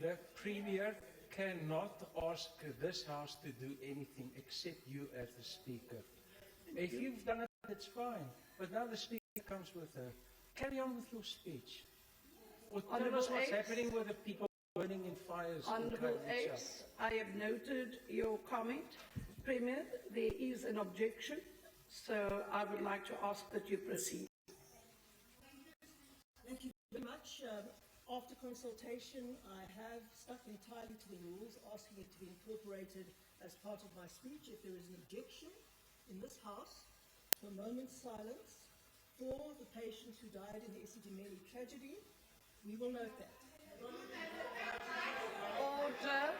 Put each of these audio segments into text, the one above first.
The Premier cannot ask this House to do anything except you as the Speaker. If you've done it, it's fine. But now the Speaker comes with her. Carry on with your speech. Or tell us what's happening with the people burning in fires. Honourable X, I have noted your comment. Premier, there is an objection, so I would like to ask that you proceed. Thank you very much. After consultation, I have stuck entirely to the rules, asking it to be incorporated as part of my speech. If there is an objection in this House, for a moment's silence for the patients who died in the Esidimeni tragedy, we will note that. Order.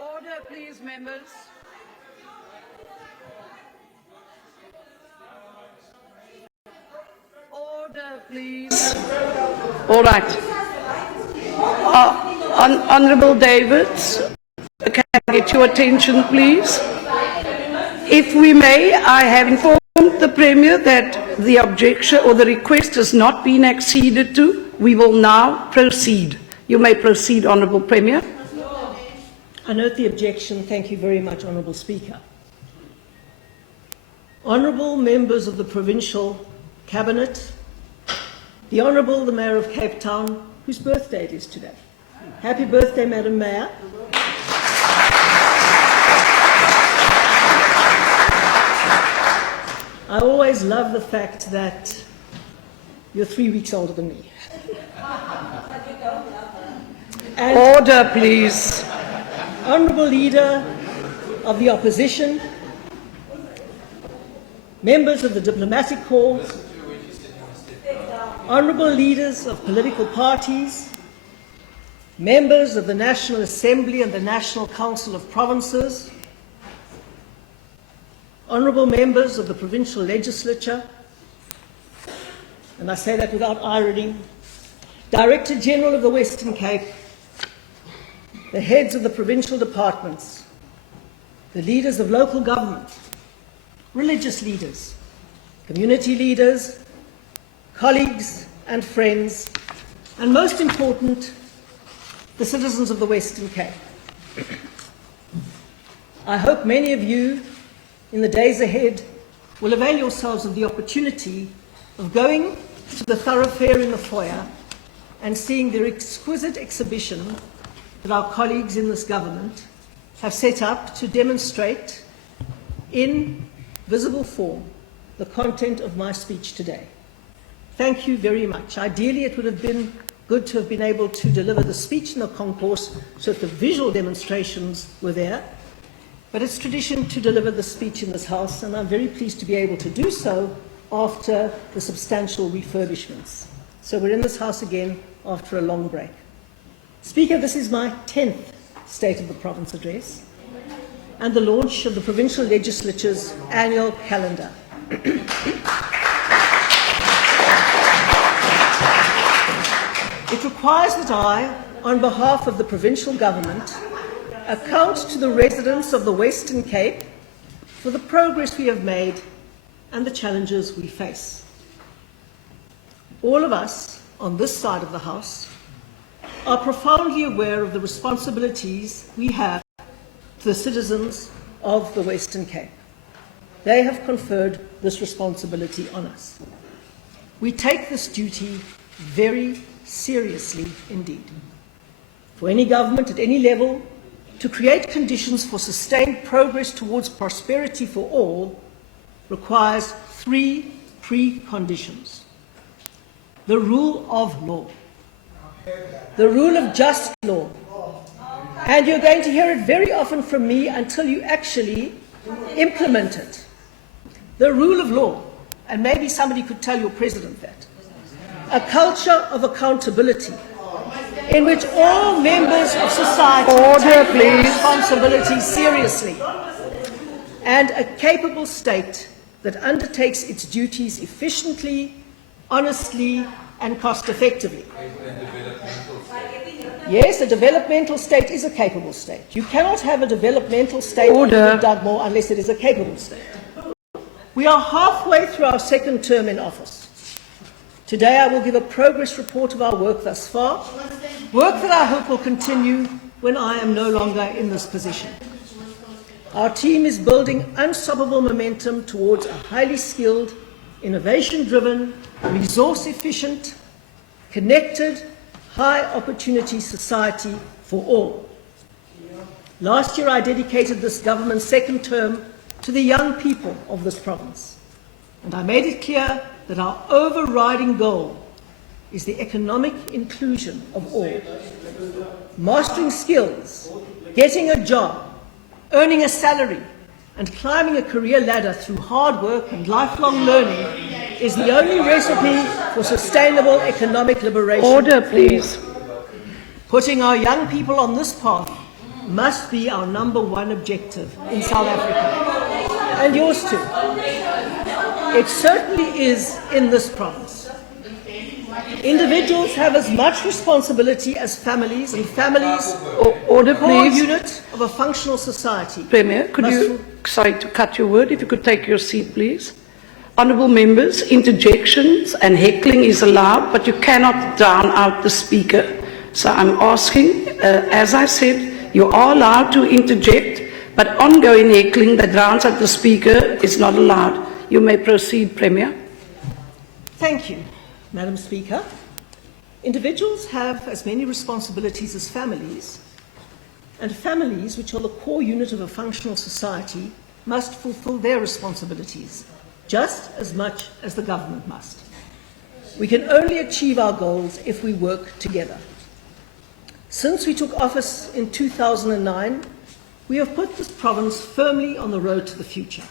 Order, please, members. Order, please. All right. Honourable Davids, can I get your attention, please? If we may, I have informed the Premier that the objection or the request has not been acceded to. We will now proceed. You may proceed, Honourable Premier. I note the objection. Thank you very much, Honourable Speaker. Honourable members of the Provincial Cabinet, the Honourable the Mayor of Cape Town, whose birthday it is today. Happy birthday, Madam Mayor. I always love the fact that you're 3 weeks older than me. And order, please. Honourable Leader of the Opposition, members of the Diplomatic Corps, Honourable Leaders of political parties, members of the National Assembly and the National Council of Provinces, Honourable members of the Provincial Legislature, and I say that without irony, Director General of the Western Cape, the heads of the provincial departments, the leaders of local government, religious leaders, community leaders, colleagues and friends, and most important, the citizens of the Western Cape. I hope many of you in the days ahead will avail yourselves of the opportunity of going to the thoroughfare in the foyer and seeing the exquisite exhibition that our colleagues in this government have set up to demonstrate in visible form the content of my speech today. Thank you very much. Ideally, it would have been good to have been able to deliver the speech in the concourse so that the visual demonstrations were there. But it's tradition to deliver the speech in this House, and I'm very pleased to be able to do so after the substantial refurbishments. So we're in this House again after a long break. Speaker, this is my 10th State of the Province address and the launch of the Provincial Legislature's annual calendar. It requires that I, on behalf of the provincial government, account to the residents of the Western Cape for the progress we have made and the challenges we face. All of us on this side of the House are profoundly aware of the responsibilities we have to the citizens of the Western Cape. They have conferred this responsibility on us. We take this duty very seriously indeed. For any government at any level to create conditions for sustained progress towards prosperity for all requires 3 preconditions. The rule of law, the rule of just law, and you're going to hear it very often from me until you actually implement it. The rule of law, and maybe somebody could tell your president that. A culture of accountability in which all members of society take their responsibilities seriously, and a capable state that undertakes its duties efficiently, honestly, and cost-effectively. Yes, a developmental state is a capable state. You cannot have a developmental state, Dugmore, unless it is a capable state. We are halfway through our second term in office. Today I will give a progress report of our work thus far, work that I hope will continue when I am no longer in this position. Our team is building unstoppable momentum towards a highly skilled, innovation-driven, resource-efficient, connected, high-opportunity society for all. Last year I dedicated this government's second term to the young people of this province, and I made it clear that our overriding goal is the economic inclusion of all. Mastering skills, getting a job, earning a salary, and climbing a career ladder through hard work and lifelong learning is the only recipe for sustainable economic liberation. Order, please. Putting our young people on this path must be our #1 objective in South Africa, and yours too. It certainly is in this province. Individuals have as much responsibility as families, and families Order, core please. unit of a functional society. Premier, could you, sorry to cut your word, if you could take your seat, please. Honourable members, interjections and heckling is allowed, but you cannot drown out the speaker. So I'm asking, as I said, you are allowed to interject, but ongoing heckling that drowns out the speaker is not allowed. You may proceed, Premier. Thank you, Madam Speaker. Individuals have as many responsibilities as families, and families, which are the core unit of a functional society, must fulfil their responsibilities just as much as the government must. We can only achieve our goals if we work together. Since we took office in 2009, we have put this province firmly on the road to the future.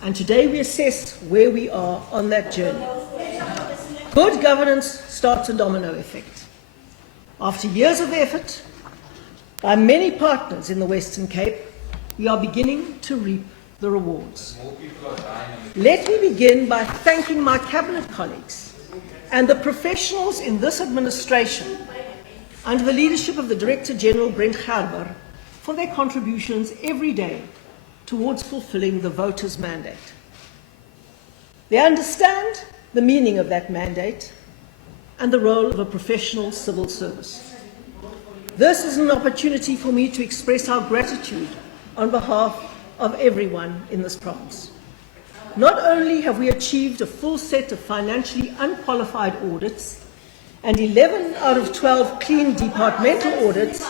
And today we assess where we are on that journey. Good governance starts a domino effect. After years of effort by many partners in the Western Cape, we are beginning to reap the rewards. Let me begin by thanking my cabinet colleagues and the professionals in this administration under the leadership of the Director General Brent Gerber for their contributions every day towards fulfilling the voters' mandate. They understand the meaning of that mandate and the role of a professional civil service. This is an opportunity for me to express our gratitude on behalf of everyone in this province. Not only have we achieved a full set of financially unqualified audits and 11 out of 12 clean departmental audits,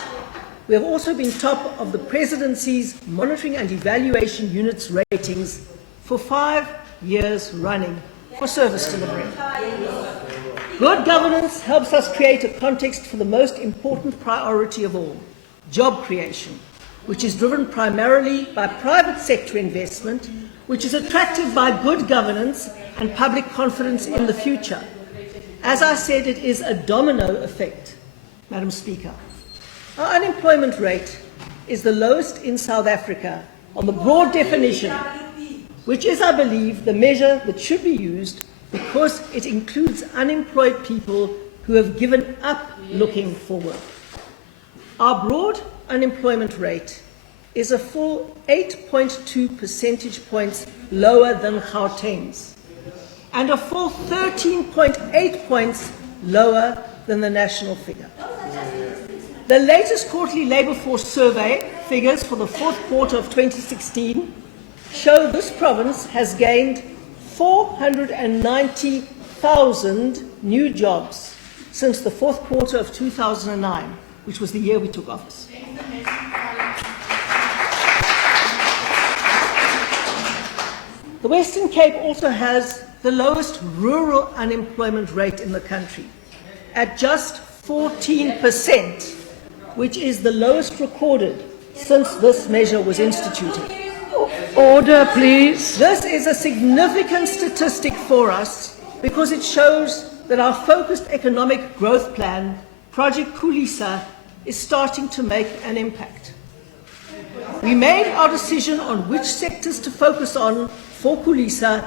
we have also been top of the Presidency's Monitoring and Evaluation Unit's ratings for 5 years running for service delivery. Good governance helps us create a context for the most important priority of all, job creation, which is driven primarily by private sector investment, which is attracted by good governance and public confidence in the future. As I said, it is a domino effect, Madam Speaker. Our unemployment rate is the lowest in South Africa on the broad definition, which is, I believe, the measure that should be used because it includes unemployed people who have given up looking for work. Our broad unemployment rate is a full 8.2 percentage points lower than Gauteng's and a full 13.8 points lower than the national figure. The latest quarterly labour force survey figures for the fourth quarter of 2016 show this province has gained 490,000 new jobs since the fourth quarter of 2009, which was the year we took office. The Western Cape also has the lowest rural unemployment rate in the country, at just 14%, which is the lowest recorded since this measure was instituted. Order, please. This is a significant statistic for us because it shows that our focused economic growth plan, Project Khulisa, is starting to make an impact. We made our decision on which sectors to focus on for Khulisa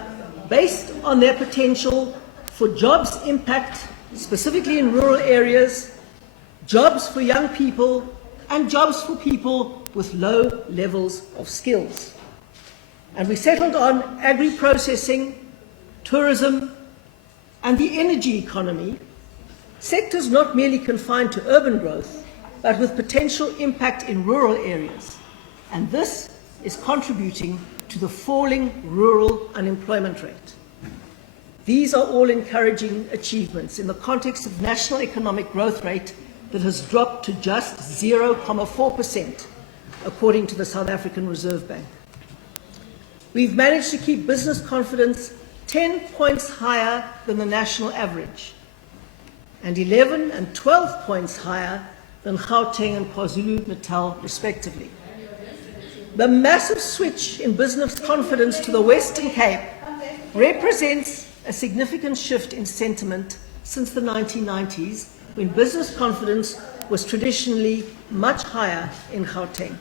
based on their potential for jobs impact, specifically in rural areas, jobs for young people, and jobs for people with low levels of skills. and we settled on agri-processing, tourism, and the energy economy, sectors not merely confined to urban growth, but with potential impact in rural areas. And this is contributing to the falling rural unemployment rate. These are all encouraging achievements in the context of national economic growth rate that has dropped to just 0.4%, according to the South African Reserve Bank. We've managed to keep business confidence 10 points higher than the national average, and 11 and 12 points higher than Gauteng and KwaZulu-Natal, respectively. The massive switch in business confidence to the Western Cape represents a significant shift in sentiment since the 1990s, when business confidence was traditionally much higher in Gauteng.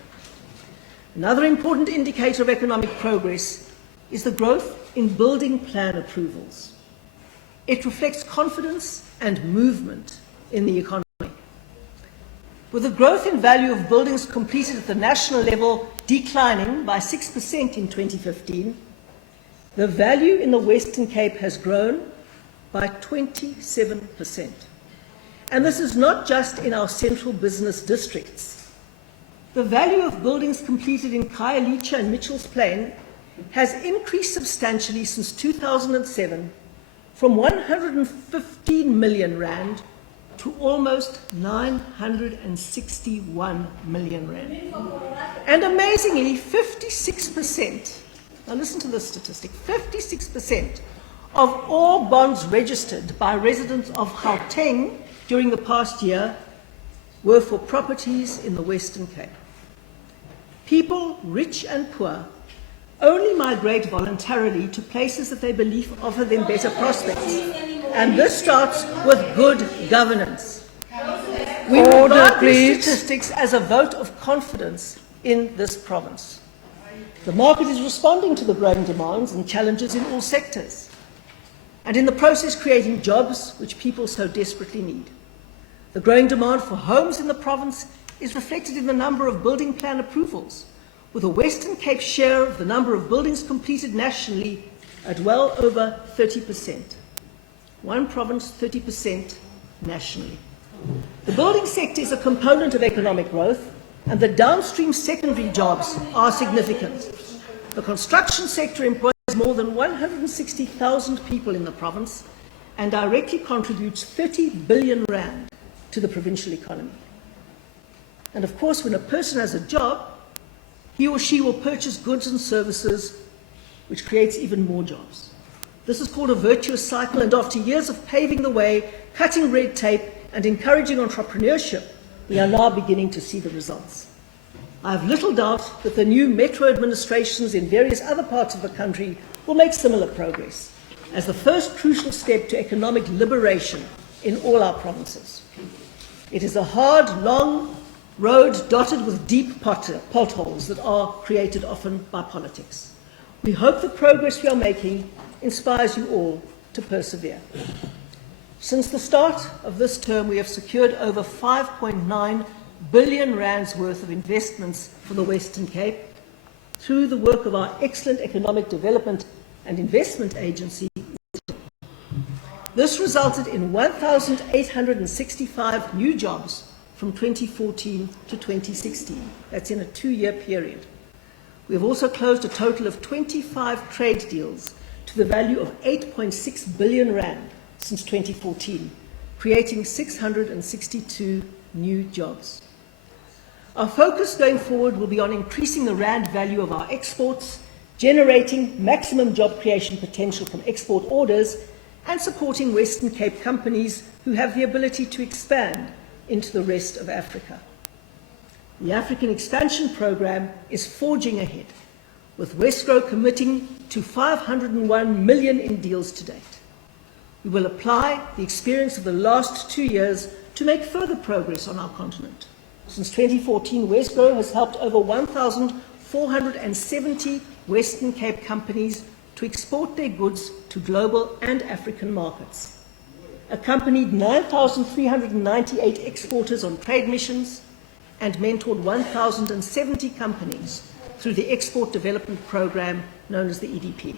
Another important indicator of economic progress is the growth in building plan approvals. It reflects confidence and movement in the economy. With the growth in value of buildings completed at the national level declining by 6% in 2015, the value in the Western Cape has grown by 27%. And this is not just in our central business districts. The value of buildings completed in Khayelitsha and Mitchell's Plain has increased substantially since 2007 from 115 million rand to almost 961 million rand. And amazingly, 56%, now listen to this statistic, 56% of all bonds registered by residents of Gauteng during the past year were for properties in the Western Cape. People, rich and poor, only migrate voluntarily to places that they believe offer them better prospects. And this starts with good governance. We regard these statistics as a vote of confidence in this province. The market is responding to the growing demands and challenges in all sectors, and in the process creating jobs which people so desperately need. The growing demand for homes in the province is reflected in the number of building plan approvals, with a Western Cape share of the number of buildings completed nationally at well over 30%. One province, 30% nationally. The building sector is a component of economic growth, and the downstream secondary jobs are significant. The construction sector employs more than 160,000 people in the province and directly contributes 30 billion rand to the provincial economy. And of course, when a person has a job, he or she will purchase goods and services, which creates even more jobs. This is called a virtuous cycle, and after years of paving the way, cutting red tape, and encouraging entrepreneurship, we are now beginning to see the results. I have little doubt that the new metro administrations in various other parts of the country will make similar progress, as the first crucial step to economic liberation in all our provinces. It is a hard, long road dotted with deep potholes that are created often by politics. We hope the progress we are making inspires you all to persevere. Since the start of this term, we have secured over 5.9 billion rands worth of investments for the Western Cape through the work of our excellent Economic Development and Investment Agency. This resulted in 1,865 new jobs from 2014 to 2016. That's in a 2-year period. We have also closed a total of 25 trade deals to the value of 8.6 billion rand since 2014, creating 662 new jobs. Our focus going forward will be on increasing the rand value of our exports, generating maximum job creation potential from export orders, and supporting Western Cape companies who have the ability to expand into the rest of Africa. The African Expansion Programme is forging ahead, with Westgrow committing to 501 million in deals to date. We will apply the experience of the last 2 years to make further progress on our continent. Since 2014, Westgrow has helped over 1,470 Western Cape companies to export their goods to global and African markets, accompanied 9,398 exporters on trade missions, and mentored 1,070 companies through the Export Development Programme known as the EDP.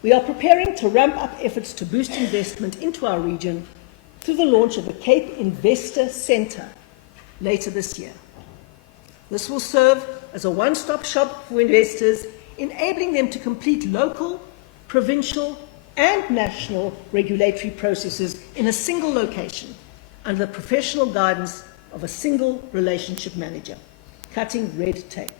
We are preparing to ramp up efforts to boost investment into our region through the launch of the Cape Investor Centre later this year. This will serve as a one-stop shop for investors, enabling them to complete local, provincial and national regulatory processes in a single location under the professional guidance of a single relationship manager, cutting red tape.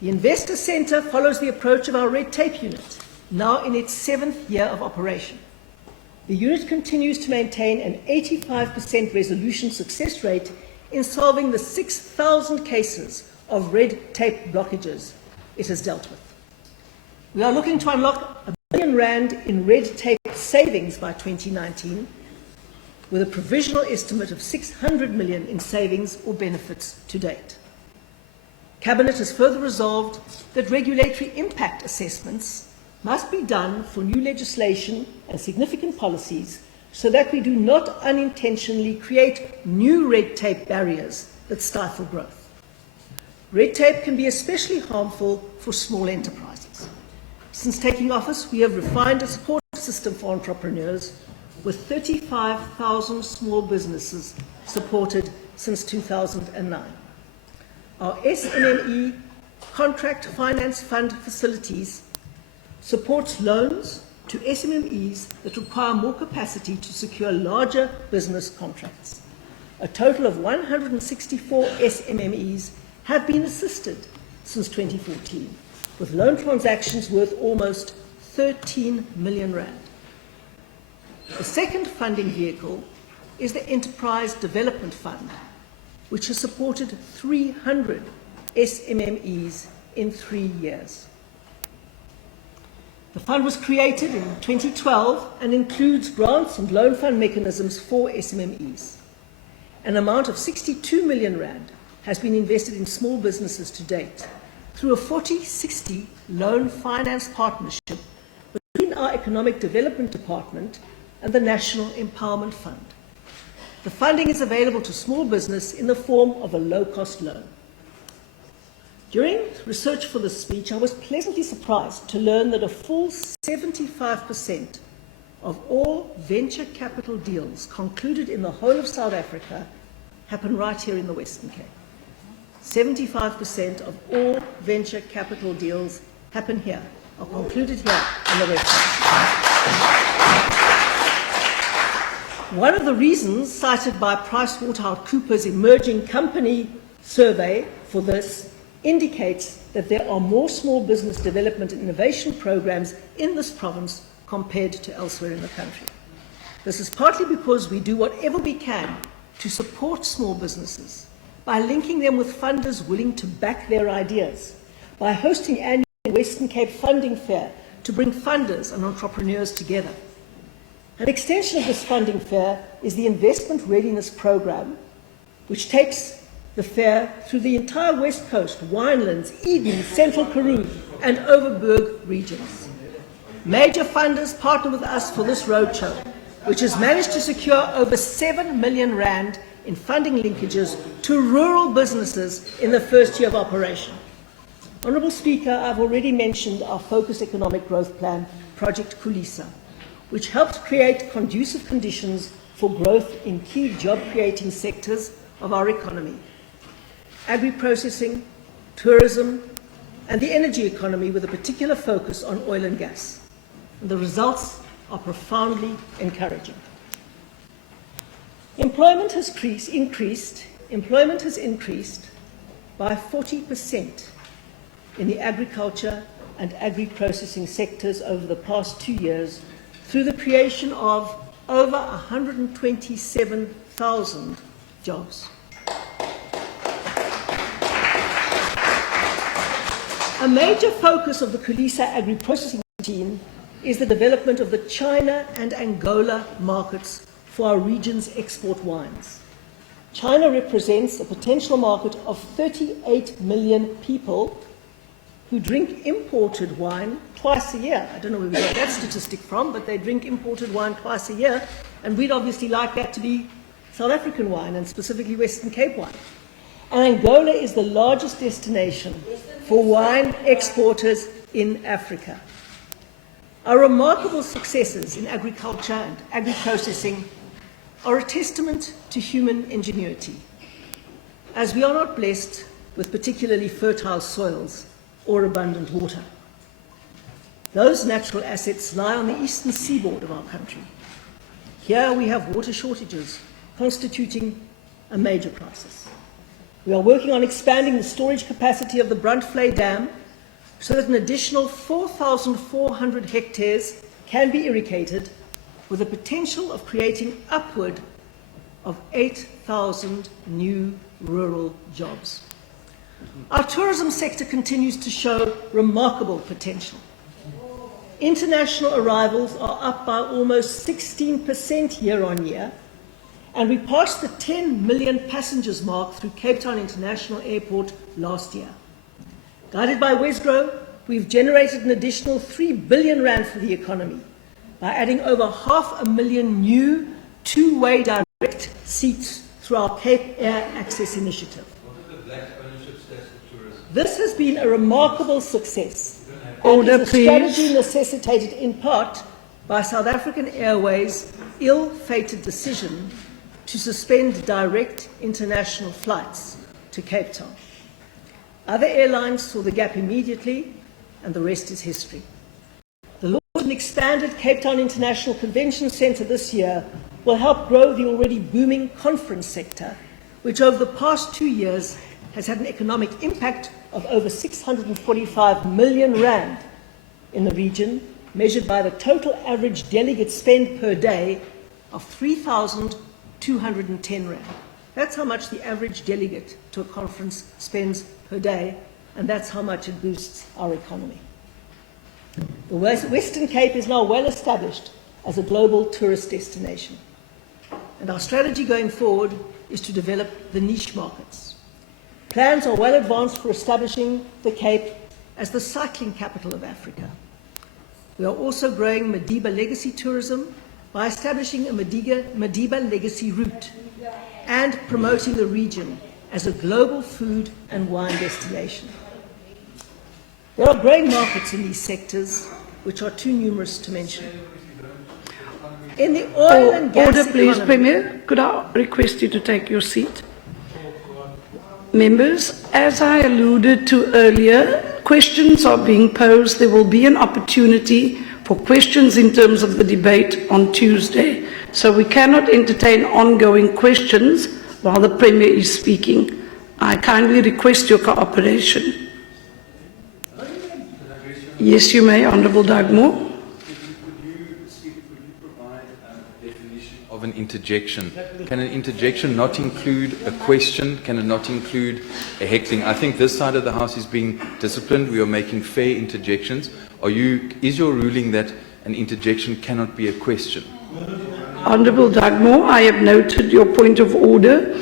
The Investor Centre follows the approach of our red tape unit, now in its 7th year of operation. The unit continues to maintain an 85% resolution success rate in solving the 6,000 cases of red tape blockages it has dealt with. We are looking to unlock R1 billion in red tape savings by 2019, with a provisional estimate of 600 million in savings or benefits to date. Cabinet has further resolved that regulatory impact assessments must be done for new legislation and significant policies so that we do not unintentionally create new red tape barriers that stifle growth. Red tape can be especially harmful for small enterprises. Since taking office, we have refined a support system for entrepreneurs with 35,000 small businesses supported since 2009. Our SMME Contract Finance Fund facilities supports loans to SMMEs that require more capacity to secure larger business contracts. A total of 164 SMMEs have been assisted since 2014, with loan transactions worth almost 13 million rand. The second funding vehicle is the Enterprise Development Fund, which has supported 300 SMMEs in 3 years. The fund was created in 2012 and includes grants and loan fund mechanisms for SMMEs. An amount of 62 million rand has been invested in small businesses to date through a 40-60 loan finance partnership between our Economic Development Department and the National Empowerment Fund. The funding is available to small business in the form of a low-cost loan. During research for this speech, I was pleasantly surprised to learn that a full 75% of all venture capital deals concluded in the whole of South Africa happen right here in the Western Cape. 75% of all venture capital deals happen here, are concluded here in the Western Cape. One of the reasons cited by PricewaterhouseCoopers' emerging company survey for this indicates that there are more small business development and innovation programs in this province compared to elsewhere in the country. This is partly because we do whatever we can to support small businesses by linking them with funders willing to back their ideas, by hosting annual Western Cape Funding Fair to bring funders and entrepreneurs together. An extension of this funding fair is the Investment Readiness Program, which takes the fair through the entire West Coast, Winelands, Eden, Central Karoo and Overberg regions. Major funders partner with us for this roadshow, which has managed to secure over 7 million rand in funding linkages to rural businesses in the first year of operation. Honourable Speaker, I've already mentioned our Focused Economic Growth Plan, Project Khulisa, which helps create conducive conditions for growth in key job-creating sectors of our economy: agri-processing, tourism, and the energy economy, with a particular focus on oil and gas. And the results are profoundly encouraging. Employment has increased by 40% in the agriculture and agri-processing sectors over the past 2 years through the creation of over 127,000 jobs. A major focus of the Khulisa agri-processing team is the development of the China and Angola markets for our region's export wines. China represents a potential market of 38 million people who drink imported wine twice a year. I don't know where we got that statistic from, but they drink imported wine twice a year, and we'd obviously like that to be South African wine, and specifically Western Cape wine. and Angola is the largest destination for wine exporters in Africa. Our remarkable successes in agriculture and agri-processing are a testament to human ingenuity, as we are not blessed with particularly fertile soils or abundant water. Those natural assets lie on the eastern seaboard of our country. Here we have water shortages constituting a major crisis. We are working on expanding the storage capacity of the Bruntvlei Dam so that an additional 4,400 hectares can be irrigated, with the potential of creating upward of 8,000 new rural jobs. Our tourism sector continues to show remarkable potential. International arrivals are up by almost 16% year on year, and we passed the 10 million passengers mark through Cape Town International Airport last year. Guided by Wesgrow, we've generated an additional 3 billion rand for the economy by adding over 500,000 new two-way direct seats through our Cape Air Access initiative. This has been a remarkable success. Order, and is a please. strategy necessitated in part by South African Airways' ill-fated decision to suspend direct international flights to Cape Town. Other airlines saw the gap immediately, and the rest is history. The launch of an expanded Cape Town International Convention Centre this year will help grow the already booming conference sector, which over the past 2 years has had an economic impact of over 645 million rand in the region, measured by the total average delegate spend per day of 3,210 rand. That's how much the average delegate to a conference spends per day, and that's how much it boosts our economy. The Western Cape is now well established as a global tourist destination, and our strategy going forward is to develop the niche markets. Plans are well advanced for establishing the Cape as the cycling capital of Africa. We are also growing Madiba legacy tourism by establishing a Madiba legacy route and promoting the region as a global food and wine destination. There are growing markets in these sectors which are too numerous to mention. In the oil and gas Order, please, economy, Premier. Could I request you to take your seat? Members, as I alluded to earlier, questions are being posed. There will be an opportunity for questions in terms of the debate on Tuesday. So we cannot entertain ongoing questions while the Premier is speaking. I kindly request your cooperation. Yes, you may, Honourable Dugmore. Of an interjection. Can an interjection not include a question? Can it not include a heckling? I think this side of the House is being disciplined. We are making fair interjections. Is your ruling that an interjection cannot be a question? Honourable Dugmore, I have noted your point of order.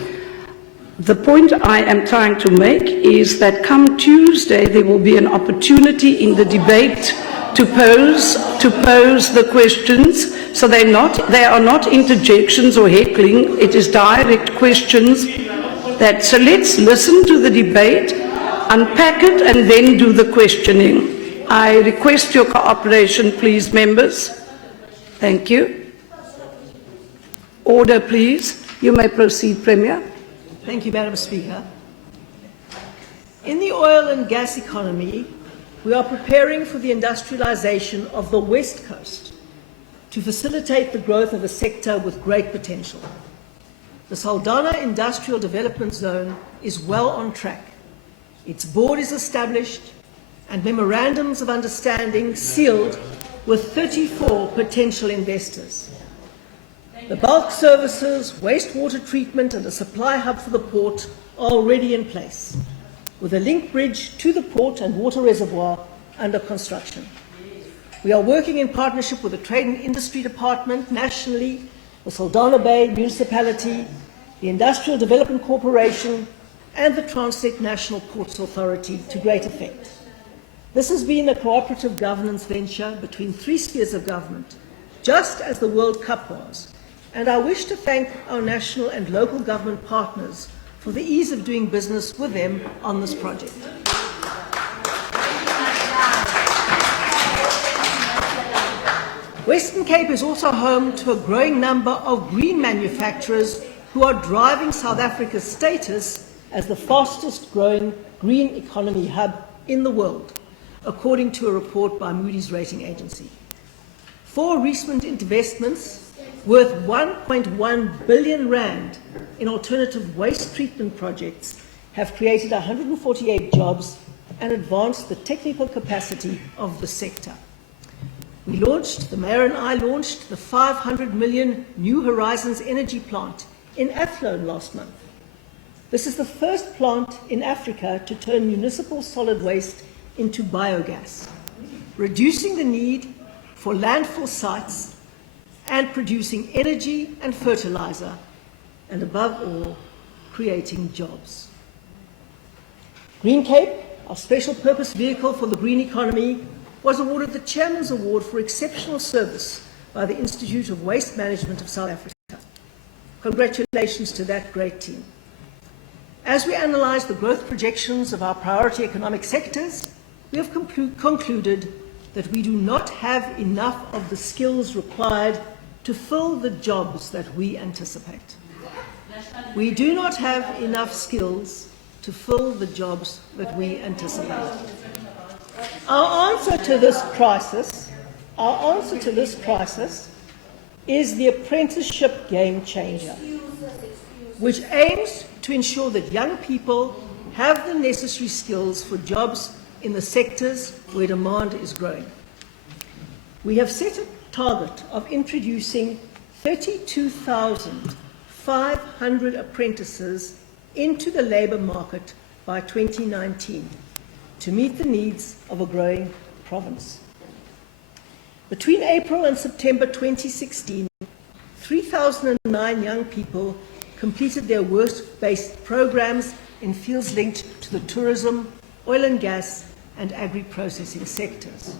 The point I am trying to make is that come Tuesday there will be an opportunity in the debate to pose the questions. So they are not interjections or heckling. It is direct questions. So let's listen to the debate, unpack it, and then do the questioning. I request your cooperation, please, members. Thank you. Order, please. You may proceed, Premier. Thank you, Madam Speaker. In the oil and gas economy, we are preparing for the industrialization of the West Coast to facilitate the growth of a sector with great potential. The Saldanha Industrial Development Zone is well on track. Its board is established and memorandums of understanding sealed with 34 potential investors. The bulk services, wastewater treatment and a supply hub for the port are already in place, with a link bridge to the port and water reservoir under construction. We are working in partnership with the Trade and Industry Department nationally, the Saldanha Bay Municipality, the Industrial Development Corporation, and the Transnet National Ports Authority to great effect. This has been a cooperative governance venture between three spheres of government, just as the World Cup was, and I wish to thank our national and local government partners for the ease of doing business with them on this project. Western Cape is also home to a growing number of green manufacturers who are driving South Africa's status as the fastest growing green economy hub in the world, according to a report by Moody's rating agency. 4 recent investments worth 1.1 billion rand in alternative waste treatment projects have created 148 jobs and advanced the technical capacity of the sector. The Mayor and I launched the 500 million New Horizons energy plant in Athlone last month. This is the first plant in Africa to turn municipal solid waste into biogas, reducing the need for landfill sites and producing energy and fertilizer, and above all, creating jobs. Green Cape, our special purpose vehicle for the green economy, was awarded the Chairman's Award for Exceptional Service by the Institute of Waste Management of South Africa. Congratulations to that great team. As we analyse the growth projections of our priority economic sectors, we have concluded that we do not have enough of the skills required to fill the jobs that we anticipate. We do not have enough skills to fill the jobs that we anticipate. Our answer to this crisis is the apprenticeship game changer, which aims to ensure that young people have the necessary skills for jobs in the sectors where demand is growing. We have set a target of introducing 32,500 apprentices into the labour market by 2019 to meet the needs of a growing province. Between April and September 2016, 3,009 young people completed their work-based programs in fields linked to the tourism, oil and gas, and agri-processing sectors.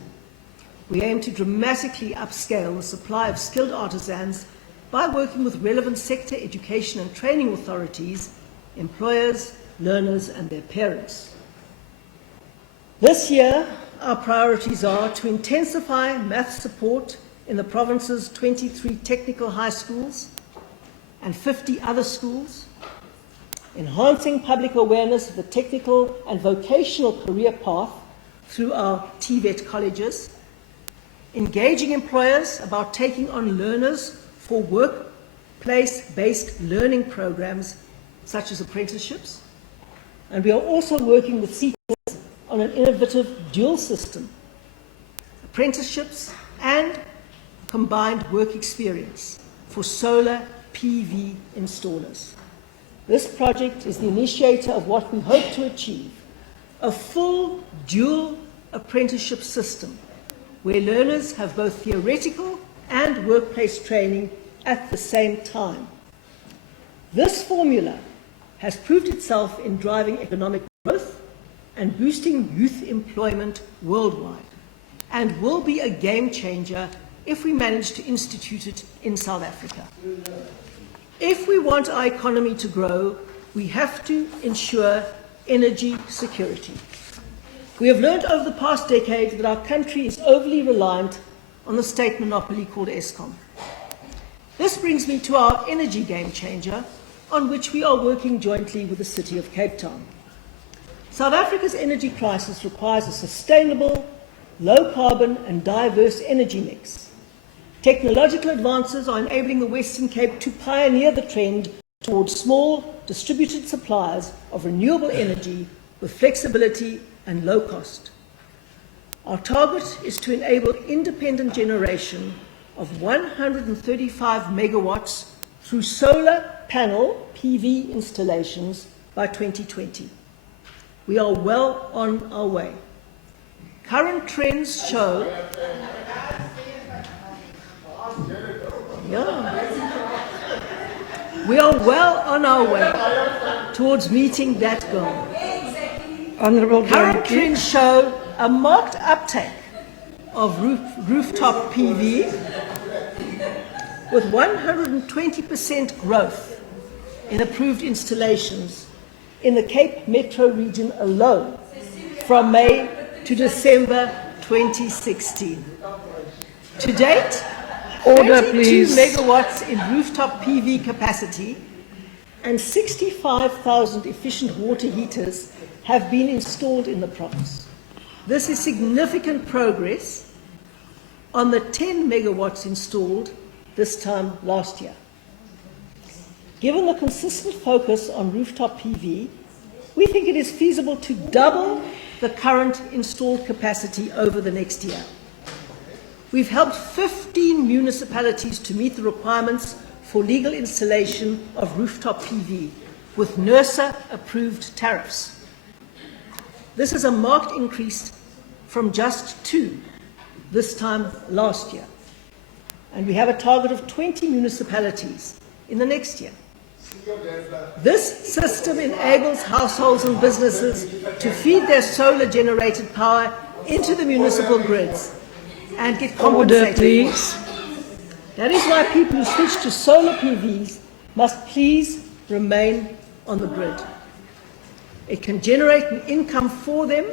We aim to dramatically upscale the supply of skilled artisans by working with relevant sector education and training authorities, employers, learners, and their parents. This year, our priorities are to intensify math support in the province's 23 technical high schools and 50 other schools, enhancing public awareness of the technical and vocational career path through our TVET colleges, engaging employers about taking on learners for workplace-based learning programs such as apprenticeships, and we are also working with seekers on an innovative dual system, apprenticeships and combined work experience for solar PV installers. This project is the initiator of what we hope to achieve, a full dual apprenticeship system where learners have both theoretical and workplace training at the same time. This formula has proved itself in driving economic growth and boosting youth employment worldwide, and will be a game changer if we manage to institute it in South Africa. If we want our economy to grow, we have to ensure energy security. We have learned over the past decade that our country is overly reliant on the state monopoly called Eskom. This brings me to our energy game changer, on which we are working jointly with the City of Cape Town. South Africa's energy crisis requires a sustainable, low-carbon and diverse energy mix. Technological advances are enabling the Western Cape to pioneer the trend towards small, distributed supplies of renewable energy with flexibility and low cost. Our target is to enable independent generation of 135 megawatts through solar panel PV installations by 2020. We are well on our way. Current trends show we are well on our way towards meeting that goal. Honourable Current trends show a marked uptake of rooftop PV with 120% growth in approved installations in the Cape Metro region alone from May to December 2016. To date, Order, 32 please. megawatts in rooftop PV capacity and 65,000 efficient water heaters have been installed in the province. This is significant progress on the 10 megawatts installed this time last year. Given the consistent focus on rooftop PV, we think it is feasible to double the current installed capacity over the next year. We've helped 15 municipalities to meet the requirements for legal installation of rooftop PV with NERSA-approved tariffs. This is a marked increase from just 2 this time last year. And we have a target of 20 municipalities in the next year. This system enables households and businesses to feed their solar-generated power into the municipal grids and get Order, compensated. please. That is why people who switch to solar PVs must please remain on the grid. It can generate an income for them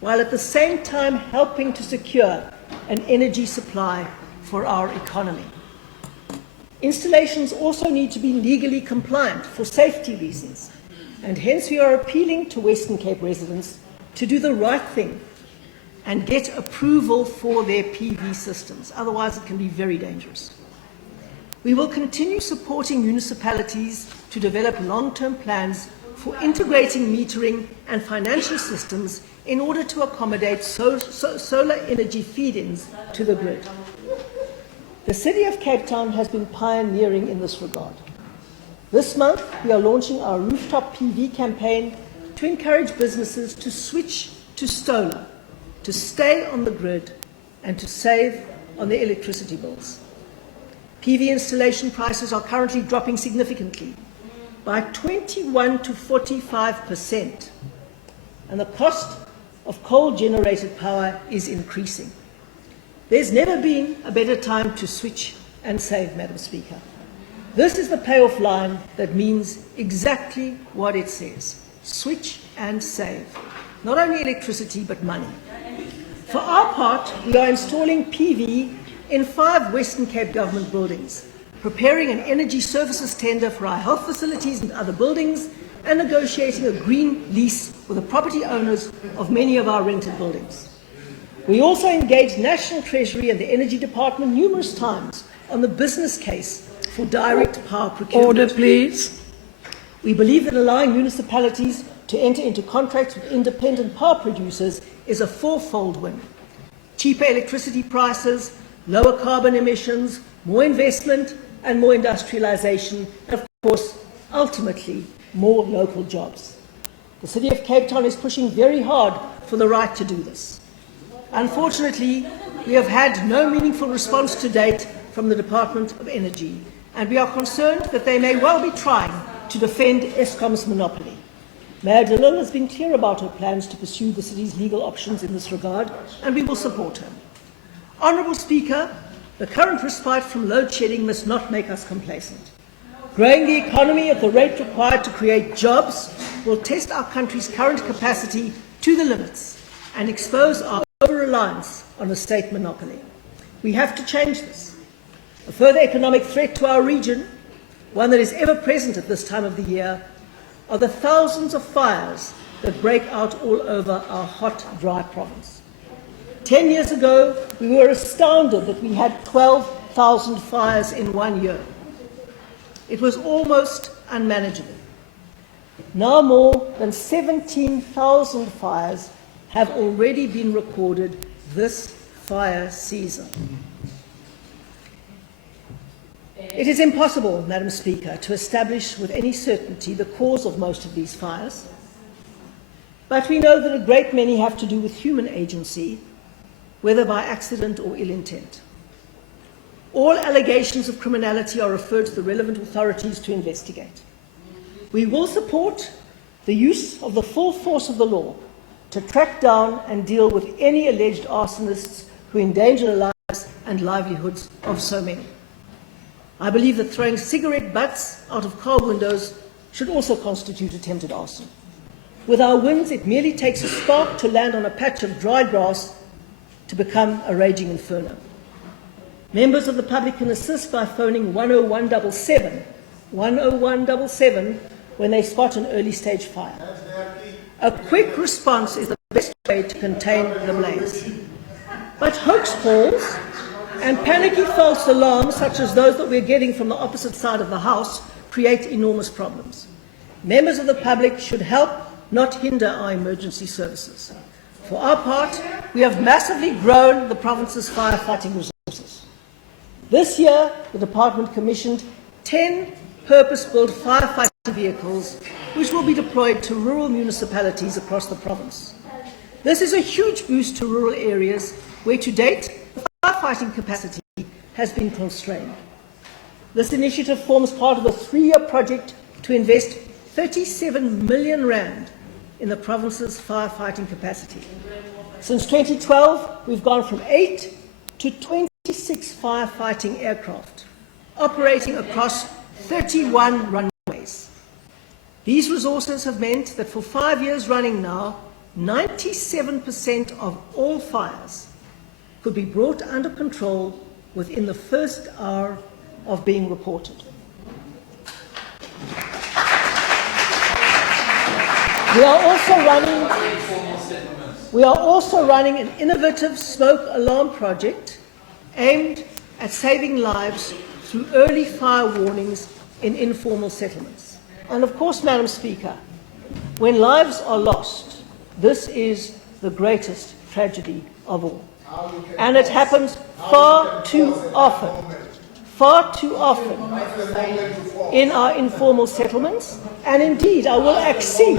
while at the same time helping to secure an energy supply for our economy. Installations also need to be legally compliant for safety reasons, and hence we are appealing to Western Cape residents to do the right thing and get approval for their PV systems. Otherwise, it can be very dangerous. We will continue supporting municipalities to develop long-term plans for integrating metering and financial systems in order to accommodate solar energy feed-ins to the grid. The City of Cape Town has been pioneering in this regard. This month, we are launching our rooftop PV campaign to encourage businesses to switch to solar, to stay on the grid, and to save on their electricity bills. PV installation prices are currently dropping significantly by 21 to 45%, and the cost of coal-generated power is increasing. There's never been a better time to switch and save, Madam Speaker. This is the payoff line that means exactly what it says: switch and save. Not only electricity, but money. For our part, we are installing PV in 5 Western Cape government buildings, preparing an energy services tender for our health facilities and other buildings, and negotiating a green lease with the property owners of many of our rented buildings. We also engaged National Treasury and the Energy Department numerous times on the business case for direct power procurement. Order, please. We believe that allowing municipalities to enter into contracts with independent power producers is a 4-fold win: cheaper electricity prices, lower carbon emissions, more investment and more industrialization, and of course, ultimately, more local jobs. The City of Cape Town is pushing very hard for the right to do this. Unfortunately, we have had no meaningful response to date from the Department of Energy, and we are concerned that they may well be trying to defend Eskom's monopoly. Mayor Zille has been clear about her plans to pursue the city's legal options in this regard, and we will support her. Honourable Speaker, the current respite from load shedding must not make us complacent. Growing the economy at the rate required to create jobs will test our country's current capacity to the limits and expose our over-reliance on a state monopoly. We have to change this. A further economic threat to our region, one that is ever present at this time of the year, are the thousands of fires that break out all over our hot, dry province. 10 years ago, we were astounded that we had 12,000 fires in 1 year. It was almost unmanageable. Now more than 17,000 fires have already been recorded this fire season. It is impossible, Madam Speaker, to establish with any certainty the cause of most of these fires, but we know that a great many have to do with human agency, whether by accident or ill intent. All allegations of criminality are referred to the relevant authorities to investigate. We will support the use of the full force of the law to track down and deal with any alleged arsonists who endanger the lives and livelihoods of so many. I believe that throwing cigarette butts out of car windows should also constitute attempted arson. With our winds, it merely takes a spark to land on a patch of dry grass to become a raging inferno. Members of the public can assist by phoning 10177 when they spot an early stage fire. A quick response is the best way to contain the blaze. But hoax calls and panicky false alarms, such as those that we're getting from the opposite side of the House, create enormous problems. Members of the public should help, not hinder our emergency services. For our part, we have massively grown the province's firefighting resources. This year, the department commissioned 10 purpose-built firefighting vehicles, which will be deployed to rural municipalities across the province. This is a huge boost to rural areas where to date the firefighting capacity has been constrained. This initiative forms part of a 3-year project to invest 37 million rand in the province's firefighting capacity. Since 2012, we've gone from 8 to 26 firefighting aircraft, operating across 31 runways. These resources have meant that for 5 years running now, 97% of all fires could be brought under control within the first hour of being reported. We are also running an innovative smoke alarm project aimed at saving lives through early fire warnings in informal settlements. And of course, Madam Speaker, when lives are lost, this is the greatest tragedy of all. And it happens far too often in our informal settlements. And indeed, I will accede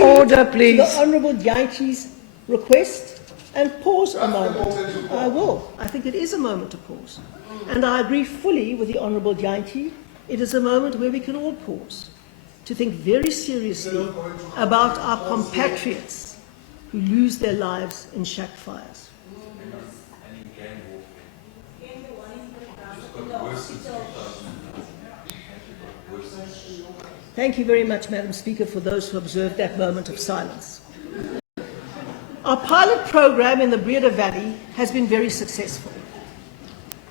Order, please. to the Honourable Jantji's request and pause a moment. I will. I think it is a moment to pause. And I agree fully with the Honourable Jantji. It is a moment where we can all pause to think very seriously about our compatriots who lose their lives in shack fires. Thank you very much, Madam Speaker, for those who observed that moment of silence. Our pilot program in the Breeda Valley has been very successful.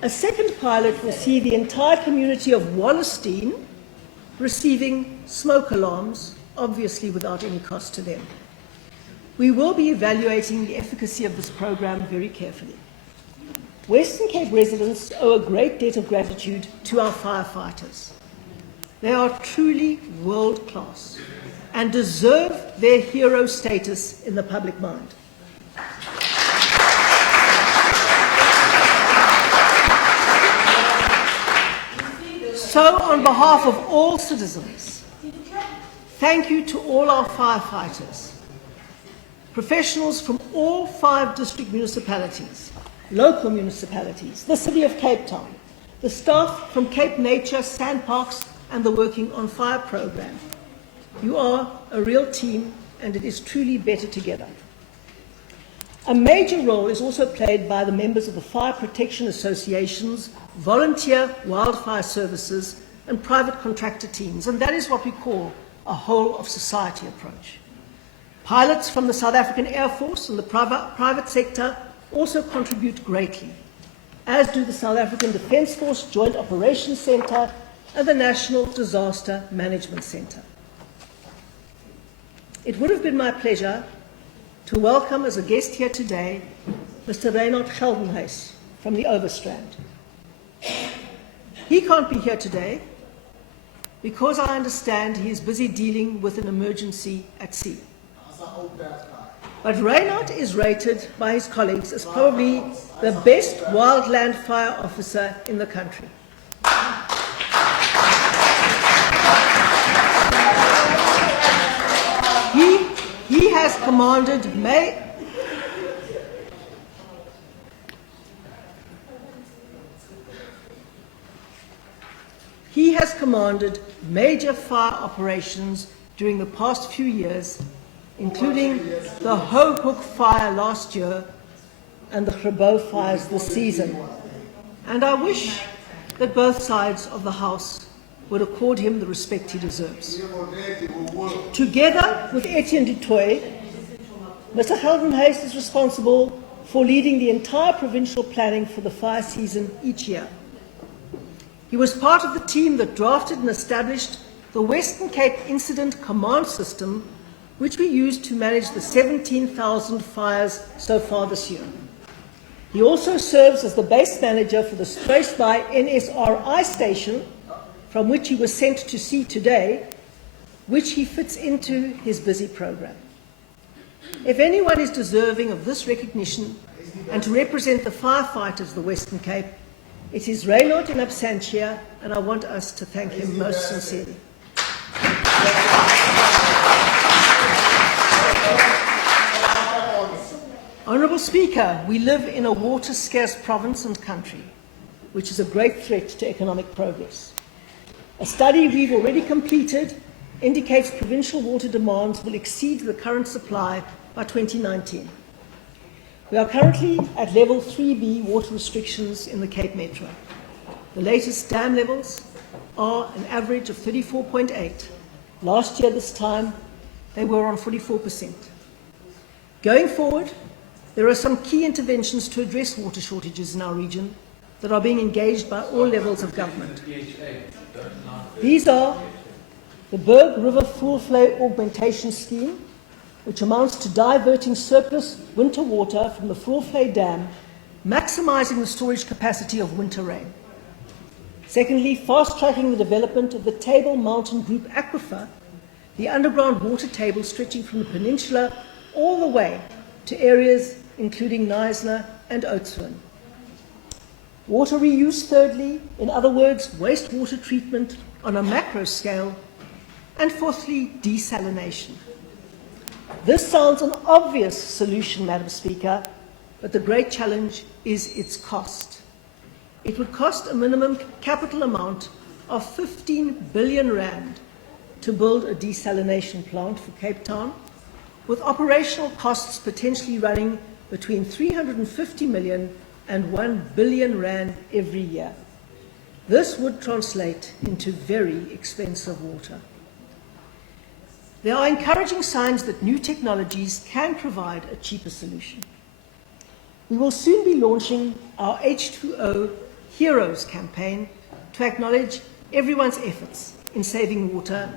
A second pilot will see the entire community of Wallerstein receiving smoke alarms, obviously without any cost to them. We will be evaluating the efficacy of this program very carefully. Western Cape residents owe a great debt of gratitude to our firefighters. They are truly world-class and deserve their hero status in the public mind. So, on behalf of all citizens, thank you to all our firefighters, professionals from all 5 district municipalities, local municipalities, the City of Cape Town, the staff from Cape Nature, Sandparks, and the Working on Fire program. You are a real team, and it is truly better together. A major role is also played by the members of the Fire Protection Associations, volunteer wildfire services, and private contractor teams, and that is what we call a whole-of-society approach. Pilots from the South African Air Force and the private sector also contribute greatly, as do the South African Defence Force Joint Operations Centre and the National Disaster Management Centre. It would have been my pleasure to welcome as a guest here today Mr. Reinhard Geldenhuys from the Overstrand. He can't be here today because I understand he is busy dealing with an emergency at sea. But Reinhard is rated by his colleagues as probably the best wildland fire officer in the country. He has commanded major fire operations during the past few years, including the Ho Hook fire last year and the Grabo fires this season. And I wish that both sides of the House would accord him the respect he deserves. Together with Etienne du Toit, Mr. Geldenhuys is responsible for leading the entire provincial planning for the fire season each year. He was part of the team that drafted and established the Western Cape Incident Command System, which we used to manage the 17,000 fires so far this year. He also serves as the base manager for the Struisbaai NSRI station, from which he was sent to see today, which he fits into his busy program. If anyone is deserving of this recognition and to represent the firefighters of the Western Cape, it is Reynard in absentia, and I want us to thank him most sincerely. Honourable Speaker, we live in a water-scarce province and country, which is a great threat to economic progress. A study we've already completed indicates provincial water demands will exceed the current supply by 2019. We are currently at level 3B water restrictions in the Cape Metro. The latest dam levels are an average of 34.8. Last year, this time, they were on 44%. Going forward, there are some key interventions to address water shortages in our region that are being engaged by all levels of government. These are the Berg River Full Flow Augmentation Scheme, which amounts to diverting surplus winter water from the Full Flow Dam, maximising the storage capacity of winter rain. Secondly, fast-tracking the development of the Table Mountain Group Aquifer, the underground water table stretching from the peninsula all the way to areas including Knysna and Oudtshoorn. Water reuse, thirdly, in other words, wastewater treatment on a macro scale. And fourthly, desalination. This sounds an obvious solution, Madam Speaker, but the great challenge is its cost. It would cost a minimum capital amount of 15 billion rand to build a desalination plant for Cape Town, with operational costs potentially running between 350 million and 1 billion rand every year. This would translate into very expensive water. There are encouraging signs that new technologies can provide a cheaper solution. We will soon be launching our H2O Heroes campaign to acknowledge everyone's efforts in saving water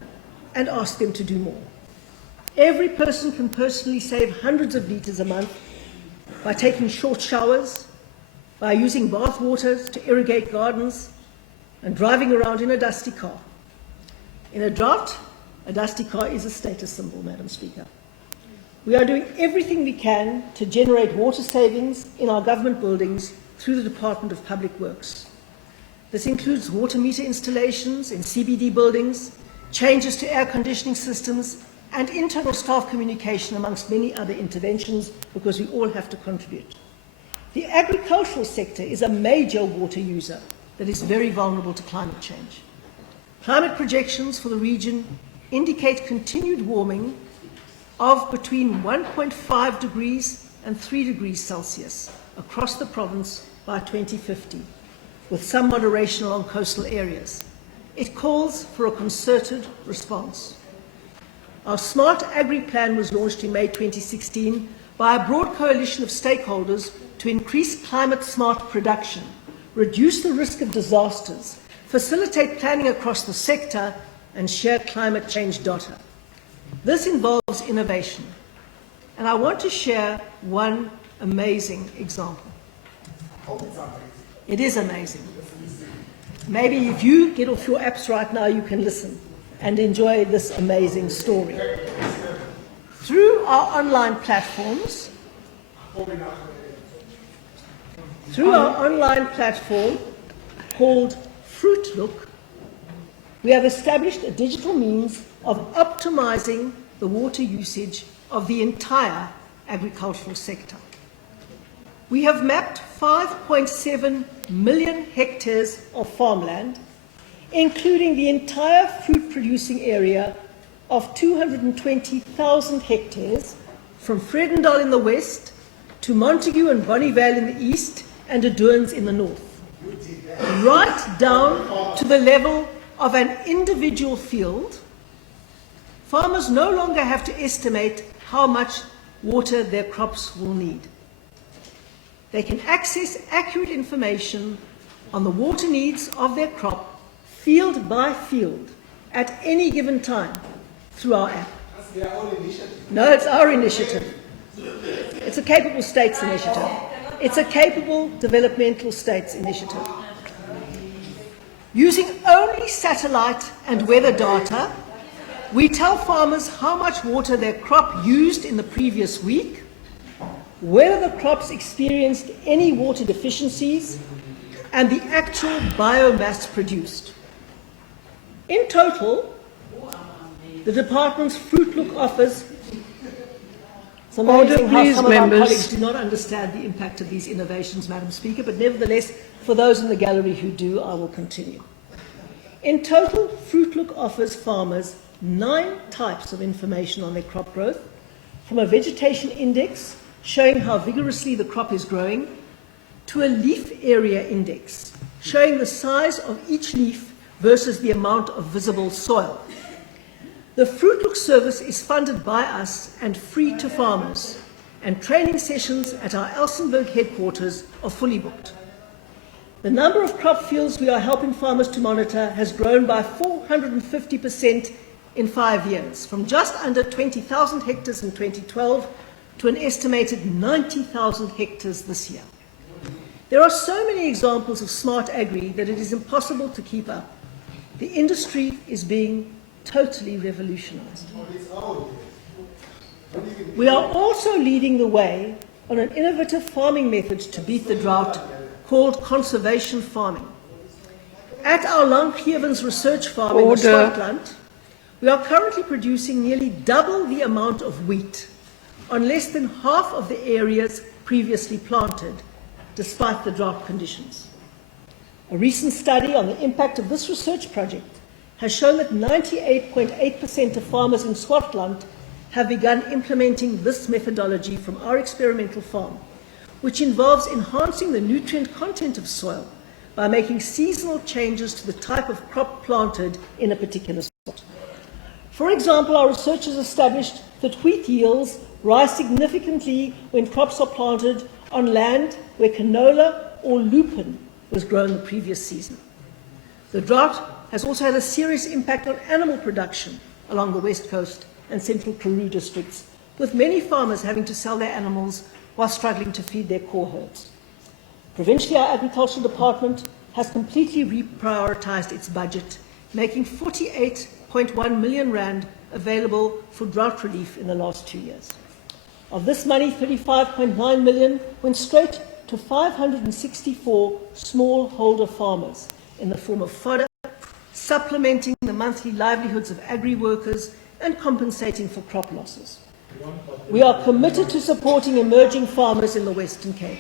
and ask them to do more. Every person can personally save hundreds of litres a month by taking short showers, by using bath waters to irrigate gardens, and driving around in a dusty car. In a drought, a dusty car is a status symbol, Madam Speaker. We are doing everything we can to generate water savings in our government buildings through the Department of Public Works. This includes water meter installations in CBD buildings, changes to air conditioning systems, and internal staff communication, amongst many other interventions, because we all have to contribute. The agricultural sector is a major water user that is very vulnerable to climate change. Climate projections for the region indicate continued warming of between 1.5 degrees and 3 degrees Celsius across the province by 2050, with some moderation along coastal areas. It calls for a concerted response. Our Smart Agri Plan was launched in May 2016 by a broad coalition of stakeholders to increase climate-smart production, reduce the risk of disasters, facilitate planning across the sector, and share climate change data. This involves innovation, and I want to share one amazing example. It is amazing. Maybe if you get off your apps right now, you can listen and enjoy this amazing story. Through our online platforms, called Fruit Look, we have established a digital means of optimizing the water usage of the entire agricultural sector. We have mapped 5.7 million hectares of farmland, including the entire fruit-producing area of 220,000 hectares, from Vredendal in the west to Montague and Bonnievale in the east and Adoorns in the north, right down to the level of an individual field, farmers no longer have to estimate how much water their crops will need. They can access accurate information on the water needs of their crop, field by field, at any given time through our app. That's their own initiative. No, it's our initiative. It's a capable states initiative. It's a capable developmental states initiative. Using only satellite and weather data, we tell farmers how much water their crop used in the previous week, whether the crops experienced any water deficiencies, and the actual biomass produced. In total, the department's Fruit Look offers. It's amazing how some of our colleagues do not understand the impact of these innovations, Madam Speaker, but nevertheless, for those in the gallery who do, I will continue. In total, Fruit Look offers farmers 9 types of information on their crop growth, from a vegetation index showing how vigorously the crop is growing, to a leaf area index showing the size of each leaf versus the amount of visible soil. The Fruit Look service is funded by us and free to farmers, and training sessions at our Elsenburg headquarters are fully booked. The number of crop fields we are helping farmers to monitor has grown by 450% in 5 years, from just under 20,000 hectares in 2012 to an estimated 90,000 hectares this year. There are so many examples of smart agri that it is impossible to keep up. The industry is being totally revolutionized. We are also leading the way on an innovative farming method to beat the drought called conservation farming. At our Langkevens research farm in the Swartland, we are currently producing nearly double the amount of wheat on less than half of the areas previously planted, despite the drought conditions. A recent study on the impact of this research project has shown that 98.8% of farmers in Swartland have begun implementing this methodology from our experimental farm, which involves enhancing the nutrient content of soil by making seasonal changes to the type of crop planted in a particular spot. For example, our researchers established that wheat yields rise significantly when crops are planted on land where canola or lupin was grown the previous season. The drought has also had a serious impact on animal production along the west coast and central Karoo districts, with many farmers having to sell their animals while struggling to feed their core herds. Provincially, our Agricultural Department has completely reprioritised its budget, making 48.1 million rand available for drought relief in the last 2 years. Of this money, 35.9 million went straight to 564 smallholder farmers in the form of fodder, supplementing the monthly livelihoods of agri-workers and compensating for crop losses. We are committed to supporting emerging farmers in the Western Cape,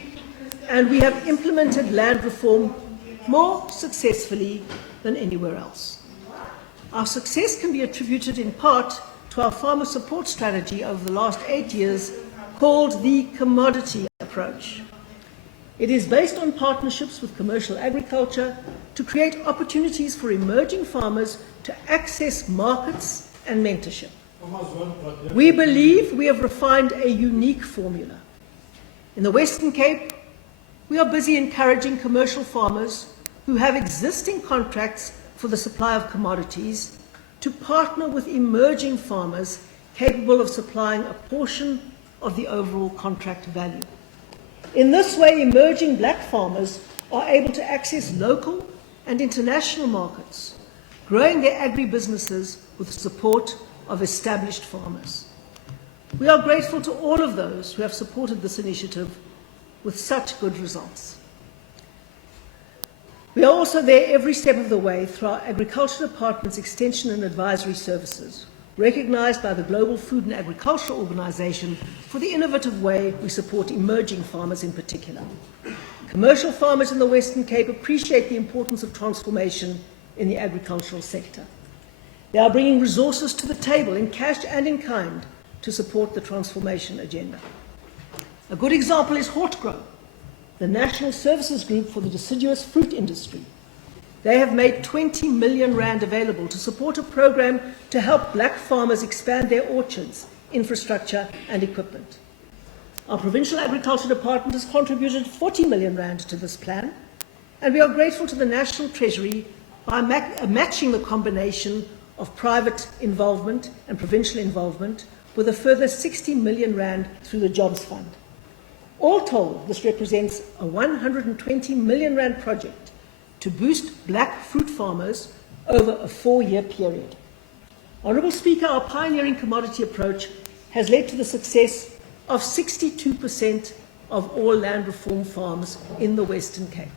and we have implemented land reform more successfully than anywhere else. Our success can be attributed in part to our farmer support strategy over the last 8 years, called the commodity approach. It is based on partnerships with commercial agriculture to create opportunities for emerging farmers to access markets and mentorship. We believe we have refined a unique formula. In the Western Cape, we are busy encouraging commercial farmers who have existing contracts for the supply of commodities to partner with emerging farmers capable of supplying a portion of the overall contract value. In this way, emerging black farmers are able to access local and international markets, growing their agribusinesses with the support of established farmers. We are grateful to all of those who have supported this initiative with such good results. We are also there every step of the way through our Agriculture Department's extension and advisory services, recognised by the Global Food and Agriculture Organization for the innovative way we support emerging farmers in particular. Commercial farmers in the Western Cape appreciate the importance of transformation in the agricultural sector. They are bringing resources to the table in cash and in kind to support the transformation agenda. A good example is Hortgrow, the National Services Group for the deciduous fruit industry. They have made 20 million rand available to support a program to help black farmers expand their orchards, infrastructure and equipment. Our Provincial Agriculture Department has contributed 40 million rand to this plan, and we are grateful to the National Treasury by matching the combination of private involvement and provincial involvement with a further 60 million rand through the Jobs Fund. All told, this represents a 120 million rand project to boost black fruit farmers over a 4-year period. Honourable Speaker, our pioneering commodity approach has led to the success of 62% of all land reform farms in the Western Cape.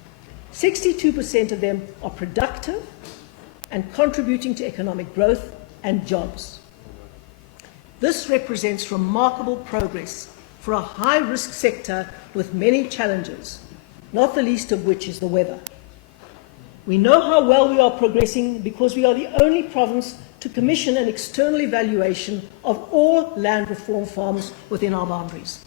62% of them are productive and contributing to economic growth and jobs. This represents remarkable progress for a high-risk sector with many challenges, not the least of which is the weather. We know how well we are progressing because we are the only province to commission an external evaluation of all land reform farms within our boundaries.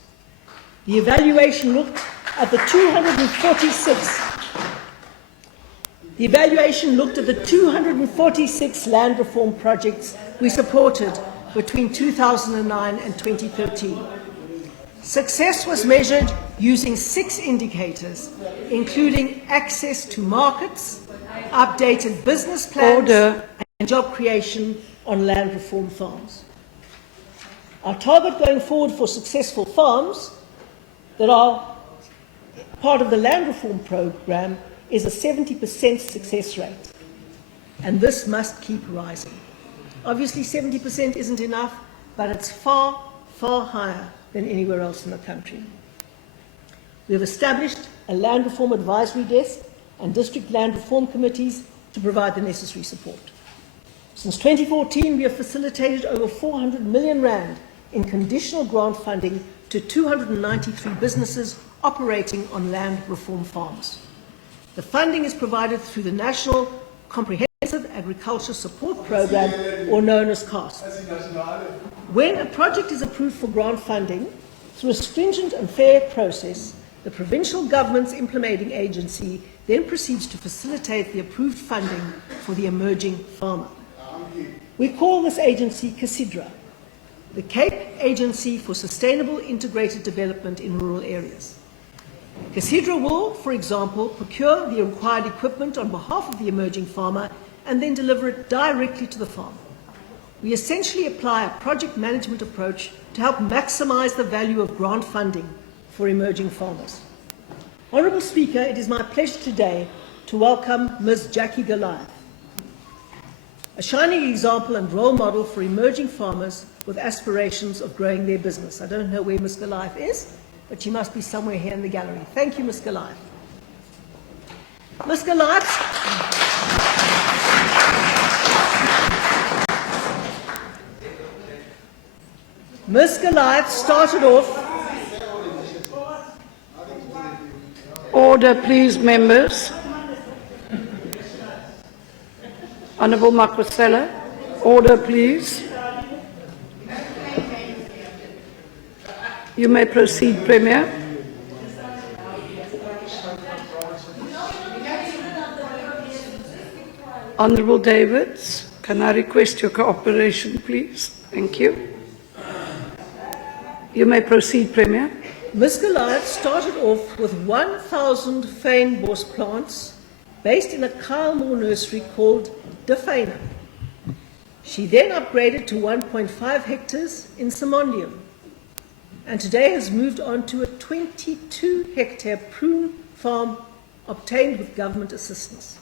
The evaluation looked at the 246 land reform projects we supported between 2009 and 2013. Success was measured using 6 indicators, including access to markets, updated business plans, and job creation on land reform farms. Our target going forward for successful farms that are part of the land reform program is a 70% success rate, and this must keep rising. Obviously, 70% isn't enough, but it's far, far higher than anywhere else in the country. We have established a land reform advisory desk and district land reform committees to provide the necessary support. Since 2014, we have facilitated over 400 million rand in conditional grant funding to 293 businesses operating on land reform farms. The funding is provided through the National Comprehensive Agriculture Support Program, or known as CASP. When a project is approved for grant funding, through a stringent and fair process, the provincial government's implementing agency then proceeds to facilitate the approved funding for the emerging farmer. We call this agency CASIDRA, the Cape Agency for Sustainable Integrated Development in Rural Areas. CASIDRA will, for example, procure the required equipment on behalf of the emerging farmer and then deliver it directly to the farm. We essentially apply a project management approach to help maximize the value of grant funding for emerging farmers. Honourable Speaker, it is my pleasure today to welcome Ms. Jackie Goliath, a shining example and role model for emerging farmers with aspirations of growing their business. I don't know where Ms. Goliath is, but she must be somewhere here in the gallery. Thank you, Ms. Goliath. Ms. Goliath started off... Order, please, members. Honourable Makwasela, order, please. You may proceed, Premier. Honourable Davids, can I request your cooperation, please? Thank you. You may proceed, Premier. Ms. Goliath started off with 1,000 fynbos plants based in a Kylmore nursery called Drought. She then upgraded to 1.5 hectares in Simondium, and today has moved on to a 22-hectare prune farm obtained with government assistance.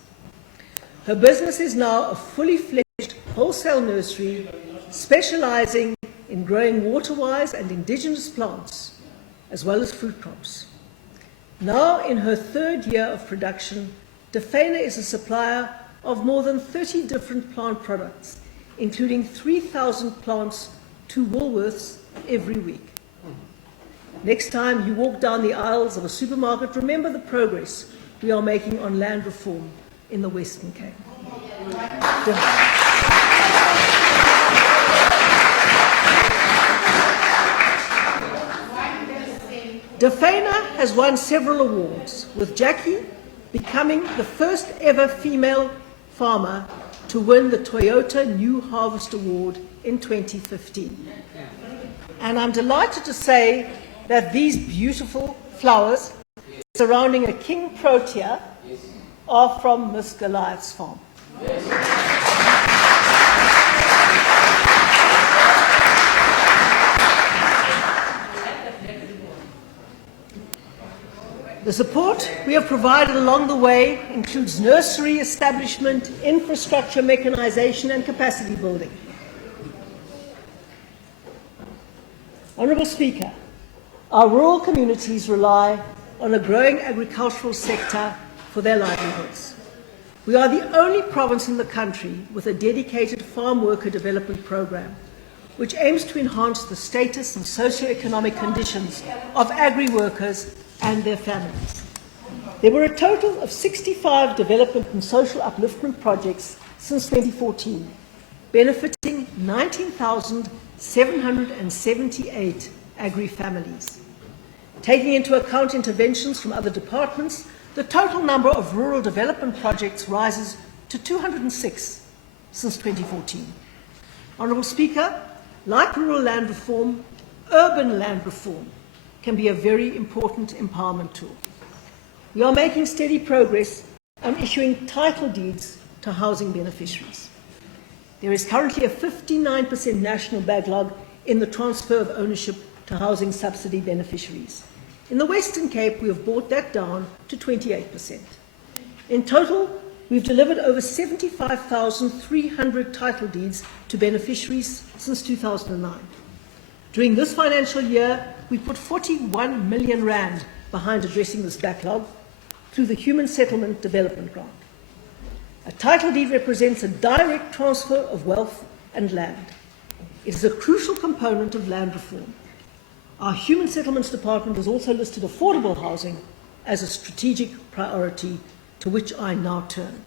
Her business is now a fully fledged wholesale nursery specializing in growing water-wise and indigenous plants, as well as fruit crops. Now in her 3rd year of production, Drought is a supplier of more than 30 different plant products, including 3,000 plants to Woolworths every week. Next time you walk down the aisles of a supermarket, remember the progress we are making on land reform in the Western Cape. Drought has won several awards, with Jackie becoming the first ever female farmer to win the Toyota New Harvest Award in 2015. And I'm delighted to say that these beautiful flowers surrounding a king protea are from Miss Goliath's farm. The support we have provided along the way includes nursery establishment, infrastructure mechanisation and capacity building. Honourable Speaker, our rural communities rely on a growing agricultural sector for their livelihoods. We are the only province in the country with a dedicated farm worker development program, which aims to enhance the status and socio-economic conditions of agri-workers and their families. There were a total of 65 development and social upliftment projects since 2014, benefiting 19,778 agri-families. Taking into account interventions from other departments, the total number of rural development projects rises to 206 since 2014. Honourable Speaker, like rural land reform, urban land reform can be a very important empowerment tool. We are making steady progress on issuing title deeds to housing beneficiaries. There is currently a 59% national backlog in the transfer of ownership to housing subsidy beneficiaries. In the Western Cape, we have brought that down to 28%. In total, we've delivered over 75,300 title deeds to beneficiaries since 2009. During this financial year, we put 41 million rand behind addressing this backlog through the Human Settlement Development Grant. A title deed represents a direct transfer of wealth and land. It is a crucial component of land reform. Our Human Settlements Department has also listed affordable housing as a strategic priority, to which I now turn.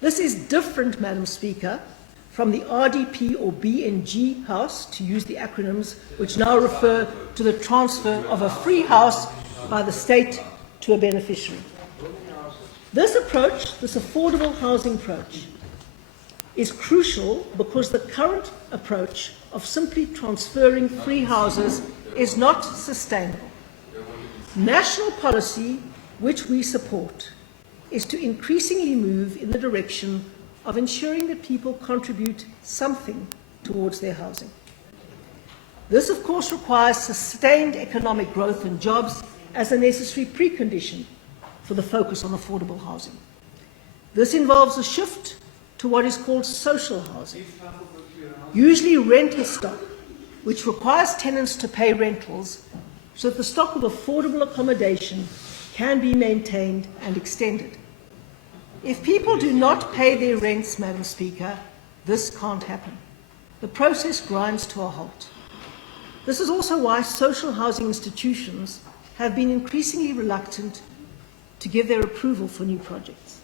This is different, Madam Speaker, from the RDP or BNG house, to use the acronyms, which now refer to the transfer of a free house by the state to a beneficiary. This approach, this affordable housing approach, is crucial because the current approach of simply transferring free houses is not sustainable. National policy, which we support, is to increasingly move in the direction of ensuring that people contribute something towards their housing. This, of course, requires sustained economic growth and jobs as a necessary precondition for the focus on affordable housing. This involves a shift to what is called social housing, usually rental stock, which requires tenants to pay rentals so that the stock of affordable accommodation can be maintained and extended. If people do not pay their rents, Madam Speaker, this can't happen. The process grinds to a halt. This is also why social housing institutions have been increasingly reluctant to give their approval for new projects.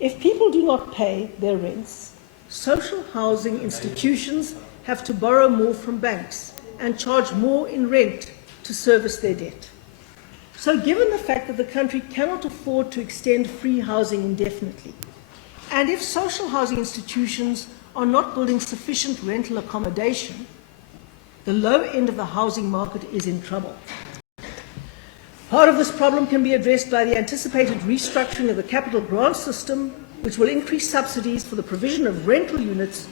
If people do not pay their rents, social housing institutions have to borrow more from banks and charge more in rent to service their debt. So given the fact that the country cannot afford to extend free housing indefinitely, and if social housing institutions are not building sufficient rental accommodation, the low end of the housing market is in trouble. Part of this problem can be addressed by the anticipated restructuring of the capital grant system, which will increase subsidies for the provision of rental units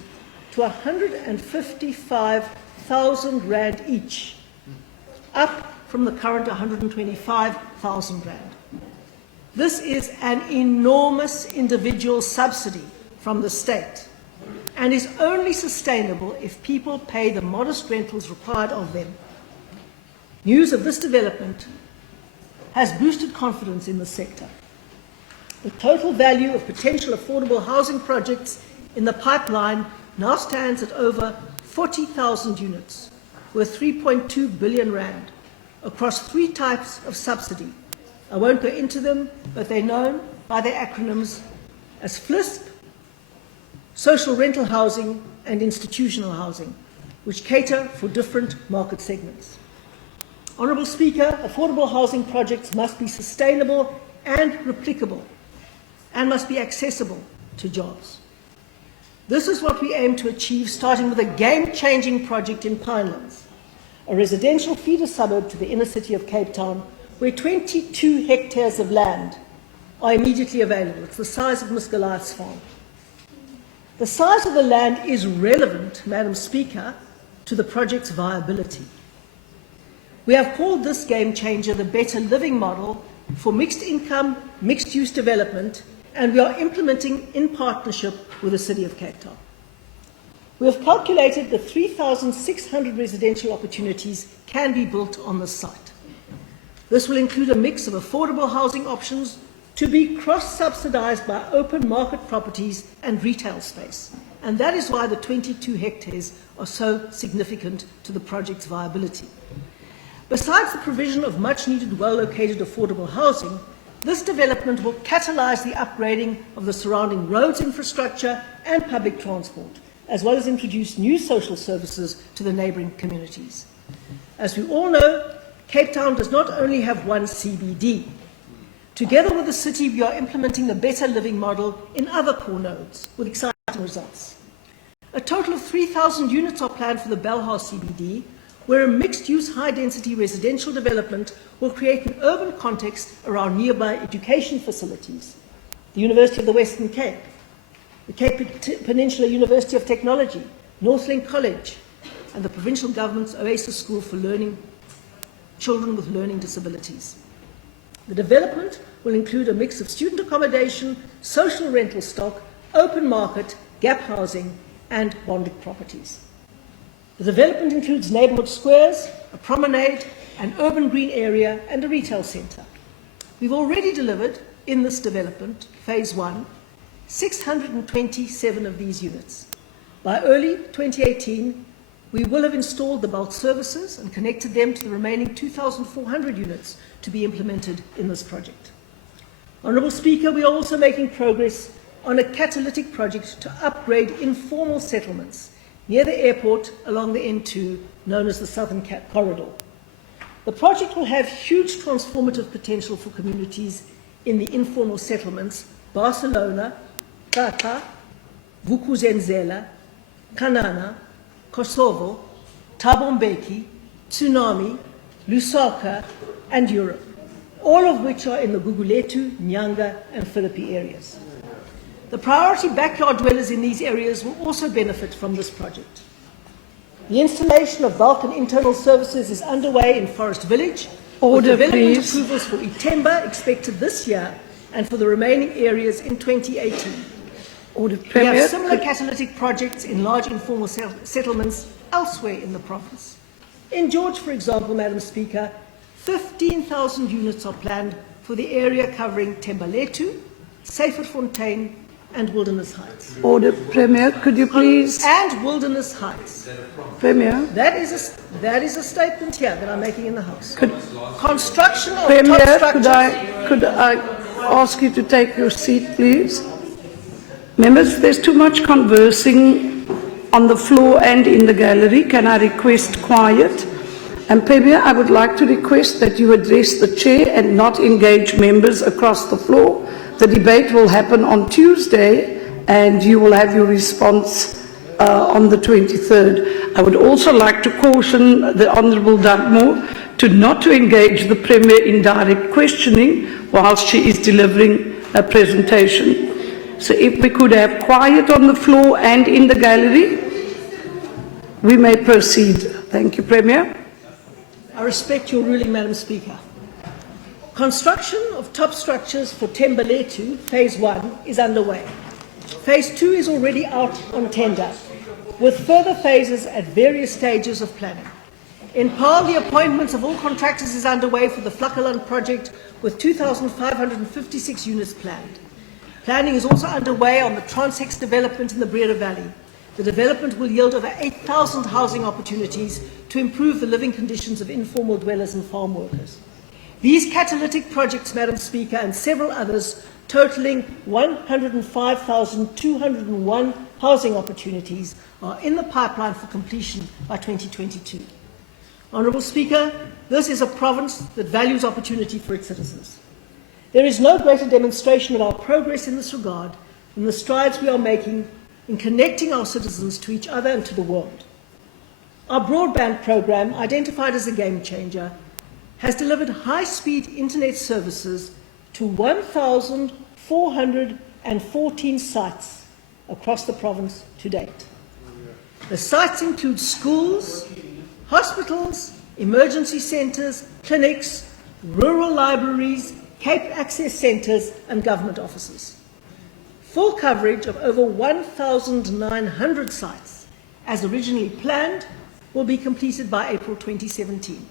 to 155,000 rand each, up from the current 125,000 rand. This is an enormous individual subsidy from the state and is only sustainable if people pay the modest rentals required of them. News of this development has boosted confidence in the sector. The total value of potential affordable housing projects in the pipeline now stands at over 40,000 units, worth 3.2 billion rand, across 3 types of subsidy. I won't go into them, but they're known by their acronyms as FLISP, social rental housing, and institutional housing, which cater for different market segments. Honourable Speaker, affordable housing projects must be sustainable and replicable, and must be accessible to jobs. This is what we aim to achieve, starting with a game-changing project in Pinelands, a residential feeder suburb to the inner city of Cape Town, where 22 hectares of land are immediately available. It's the size of Miss Goliath's farm. The size of the land is relevant, Madam Speaker, to the project's viability. We have called this game changer the better living model for mixed income, mixed use development, and we are implementing in partnership with the City of Cape Town. We have calculated that 3,600 residential opportunities can be built on this site. This will include a mix of affordable housing options to be cross-subsidized by open market properties and retail space. And that is why the 22 hectares are so significant to the project's viability. Besides the provision of much-needed, well-located affordable housing, this development will catalyse the upgrading of the surrounding roads infrastructure and public transport, as well as introduce new social services to the neighbouring communities. As we all know, Cape Town does not only have one CBD. Together with the city, we are implementing the better living model in other core nodes with exciting results. A total of 3,000 units are planned for the Belhouse CBD, where a mixed-use, high-density residential development will create an urban context around nearby education facilities, the University of the Western Cape, the Cape Peninsula University of Technology, Northlink College, and the provincial government's Oasis School for children with learning disabilities. The development will include a mix of student accommodation, social rental stock, open market, gap housing, and bonded properties. The development includes neighbourhood squares, a promenade, an urban green area, and a retail centre. We've already delivered, in this development, Phase 1, 627 of these units. By early 2018, we will have installed the bulk services and connected them to the remaining 2,400 units to be implemented in this project. Honourable Speaker, we are also making progress on a catalytic project to upgrade informal settlements near the airport along the N2, known as the Southern Corridor. The project will have huge transformative potential for communities in the informal settlements Barcelona, Tata, Vuk'uzenzele, Kanana, Kosovo, Thabo Mbeki, Tsunami, Lusaka, and Europe, all of which are in the Guguletu, Nyanga, and Philippi areas. The priority backyard dwellers in these areas will also benefit from this project. The installation of bulk and internal services is underway in Forest Village, with development approvals for Itemba expected this year and for the remaining areas in 2018. We have similar catalytic projects in large informal settlements elsewhere in the province. In George, for example, Madam Speaker, 15,000 units are planned for the area covering Thembaletu, Seyferfontein, and Wilderness Heights. Order, Premier, could you please? And Wilderness Heights. Premier. That is a statement here that I'm making in the House. Construction of Premier, top structures. could I ask you to take your seat, please? Members, there's too much conversing on the floor and in the gallery. Can I request quiet? And Premier, I would like to request that you address the chair and not engage members across the floor. The debate will happen on Tuesday and you will have your response on the 23rd. I would also like to caution the Honourable Dugmore not to engage the Premier in direct questioning whilst she is delivering a presentation. So if we could have quiet on the floor and in the gallery, we may proceed. Thank you, Premier. I respect your ruling, Madam Speaker. Construction of top structures for Thembaletu, Phase 1, is underway. Phase 2 is already out on tender, with further phases at various stages of planning. In Paarl, the appointments of all contractors is underway for the Vlakkeland project, with 2,556 units planned. Planning is also underway on the Transhex development in the Breda Valley. The development will yield over 8,000 housing opportunities to improve the living conditions of informal dwellers and farm workers. These catalytic projects, Madam Speaker, and several others, totalling 105,201 housing opportunities, are in the pipeline for completion by 2022. Honourable Speaker, this is a province that values opportunity for its citizens. There is no greater demonstration of our progress in this regard than the strides we are making in connecting our citizens to each other and to the world. Our broadband program, identified as a game changer, has delivered high-speed internet services to 1,414 sites across the province to date. The sites include schools, hospitals, emergency centres, clinics, rural libraries, Cape access centres and government offices. Full coverage of over 1,900 sites, as originally planned, will be completed by April 2017.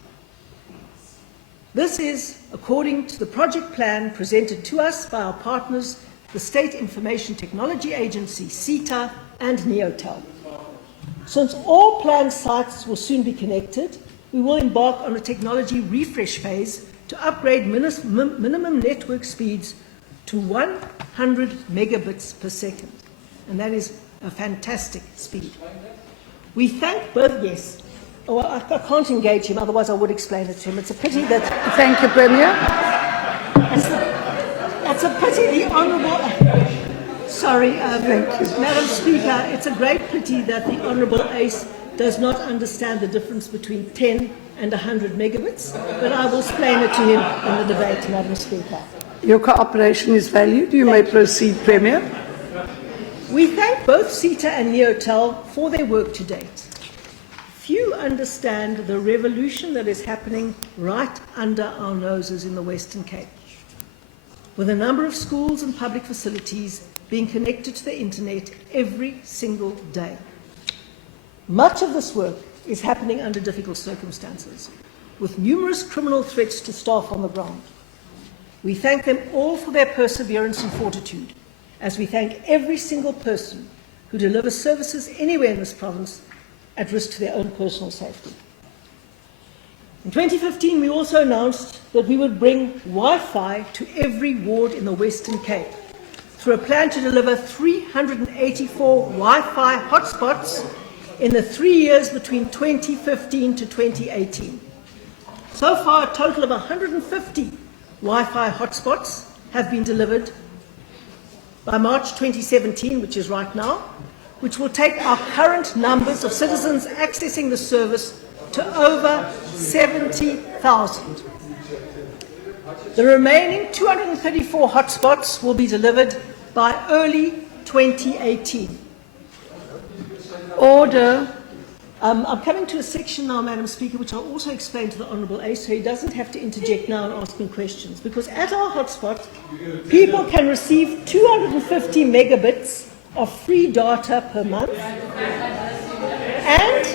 This is according to the project plan presented to us by our partners, the State Information Technology Agency, SETA, and Neotel. Since all planned sites will soon be connected, we will embark on a technology refresh phase to upgrade minimum network speeds to 100 megabits per second. And that is a fantastic speed. We thank both, yes. Oh, I can't engage him, otherwise I would explain it to him. It's a pity that... Thank you, Premier. It's a pity the Honourable... Sorry, thank you. Madam Speaker, it's a great pity that the Honourable Ace does not understand the difference between 10 and 100 megabits, but I will explain it to him in the debate, Madam Speaker. Your cooperation is valued. You may proceed, Premier. We thank both SETA and Neotel for their work to date. Few understand the revolution that is happening right under our noses in the Western Cape, with a number of schools and public facilities being connected to the internet every single day. Much of this work is happening under difficult circumstances, with numerous criminal threats to staff on the ground. We thank them all for their perseverance and fortitude, as we thank every single person who delivers services anywhere in this province at risk to their own personal safety. In 2015, we also announced that we would bring Wi-Fi to every ward in the Western Cape through a plan to deliver 384 Wi-Fi hotspots in the 3 years between 2015 to 2018. So far, a total of 150 Wi-Fi hotspots have been delivered by March 2017, which is right now, which will take our current numbers of citizens accessing the service to over 70,000. The remaining 234 hotspots will be delivered by early 2018. Order. I'm coming to a section now, Madam Speaker, which I'll also explain to the Honourable Ace, so he doesn't have to interject now and ask me questions. Because at our hotspot, people can receive 250 megabits of free data per month, and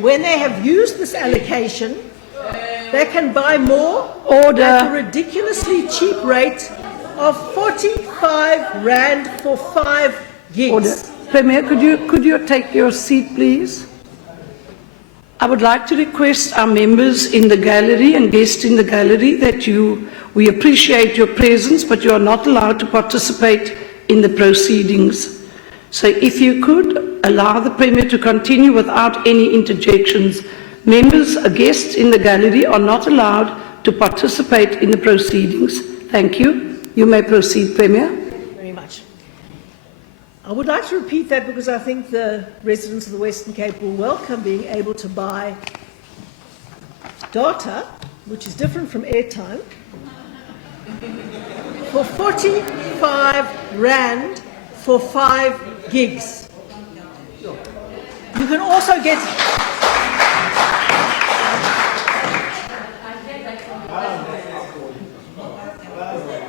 when they have used this allocation, they can buy more at a ridiculously cheap rate of 45 Rand for 5 gigs. Order. Premier, could you take your seat, please? I would like to request our members in the gallery and guests in the gallery that we appreciate your presence, but you are not allowed to participate in the proceedings. So if you could allow the Premier to continue without any interjections. Members, guests in the gallery are not allowed to participate in the proceedings. Thank you. You may proceed, Premier. Very much. I would like to repeat that because I think the residents of the Western Cape will welcome being able to buy data, which is different from airtime, for 45 Rand for 5 gigs. You can also get...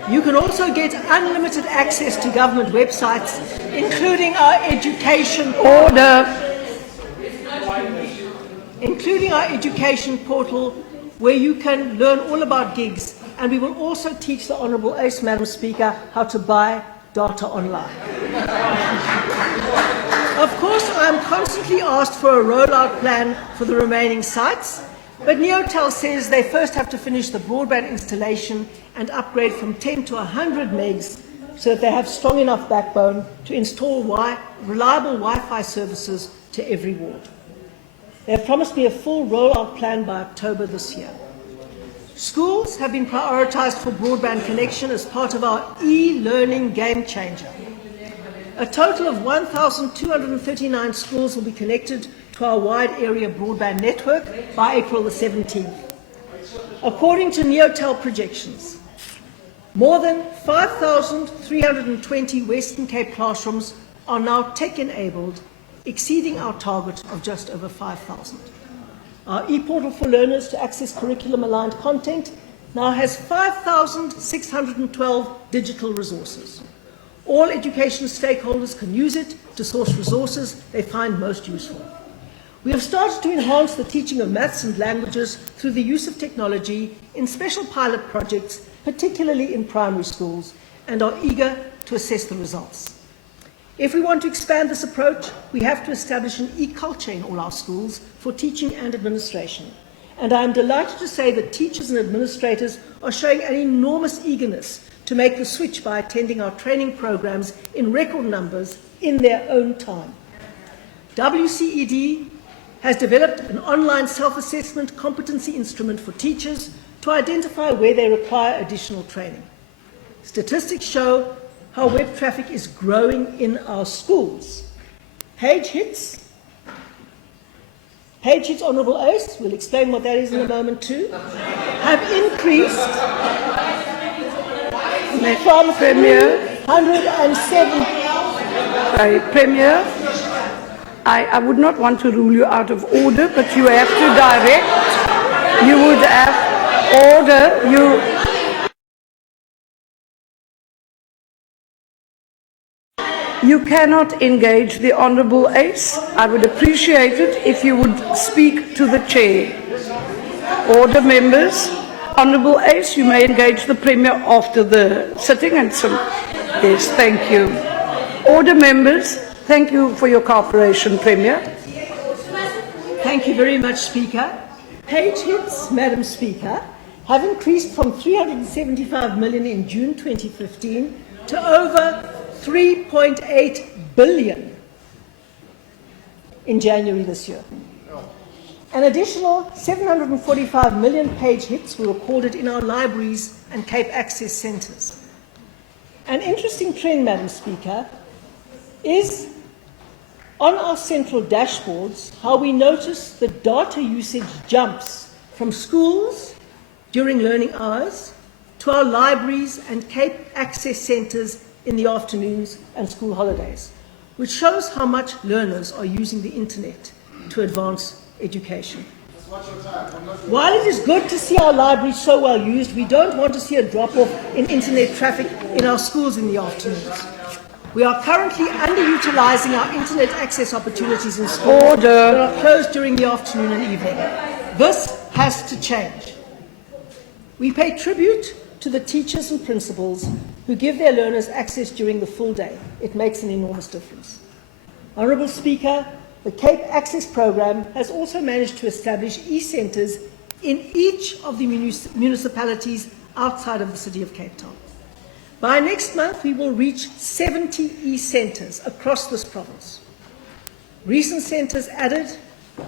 You can also get unlimited access to government websites, including our education portal, where you can learn all about gigs. And we will also teach the Honourable Ace, Madam Speaker, how to buy data online. Of course, I am constantly asked for a rollout plan for the remaining sites, but Neotel says they first have to finish the broadband installation and upgrade from 10 to 100 megs so that they have strong enough backbone to install reliable Wi-Fi services to every ward. They have promised me a full rollout plan by October this year. Schools have been prioritised for broadband connection as part of our e-learning game changer. A total of 1,239 schools will be connected to our wide area broadband network by April the 17th. According to Neotel projections, more than 5,320 Western Cape classrooms are now tech-enabled, exceeding our target of just over 5,000. Our e-portal for learners to access curriculum-aligned content now has 5,612 digital resources. All education stakeholders can use it to source resources they find most useful. We have started to enhance the teaching of maths and languages through the use of technology in special pilot projects, particularly in primary schools, and are eager to assess the results. If we want to expand this approach, we have to establish an e-culture in all our schools for teaching and administration. And I am delighted to say that teachers and administrators are showing an enormous eagerness to make the switch by attending our training programs in record numbers in their own time. WCED has developed an online self-assessment competency instrument for teachers to identify where they require additional training. Statistics show how web traffic is growing in our schools. Page hits, Honourable Ace, we'll explain what that is in a moment too, have increased from Premier. 107. Sorry, Premier, I would not want to rule you out of order, but you have to direct. You would have order. You cannot engage the Honourable Ace. I would appreciate it if you would speak to the Chair. Order, members. Honourable Ace, you may engage the Premier after the sitting and some. Yes, thank you. Order, members. Thank you for your cooperation, Premier. Thank you very much, Speaker. Page hits, Madam Speaker, have increased from 375 million in June 2015 to over 3.8 billion in January this year. An additional 745 million page hits were recorded in our libraries and Cape Access centres. An interesting trend, Madam Speaker, is on our central dashboards how we notice the data usage jumps from schools during learning hours to our libraries and Cape Access centres in the afternoons and school holidays, which shows how much learners are using the internet to advance education. While it is good to see our libraries so well used, we don't want to see a drop-off in internet traffic in our schools in the afternoons. We are currently underutilising our internet access opportunities in schools that are closed during the afternoon and evening. This has to change. We pay tribute to the teachers and principals who give their learners access during the full day. It makes an enormous difference. Honourable Speaker, the Cape Access Programme has also managed to establish e-centres in each of the municipalities outside of the City of Cape Town. By next month, we will reach 70 e-centres across this province. Recent centres added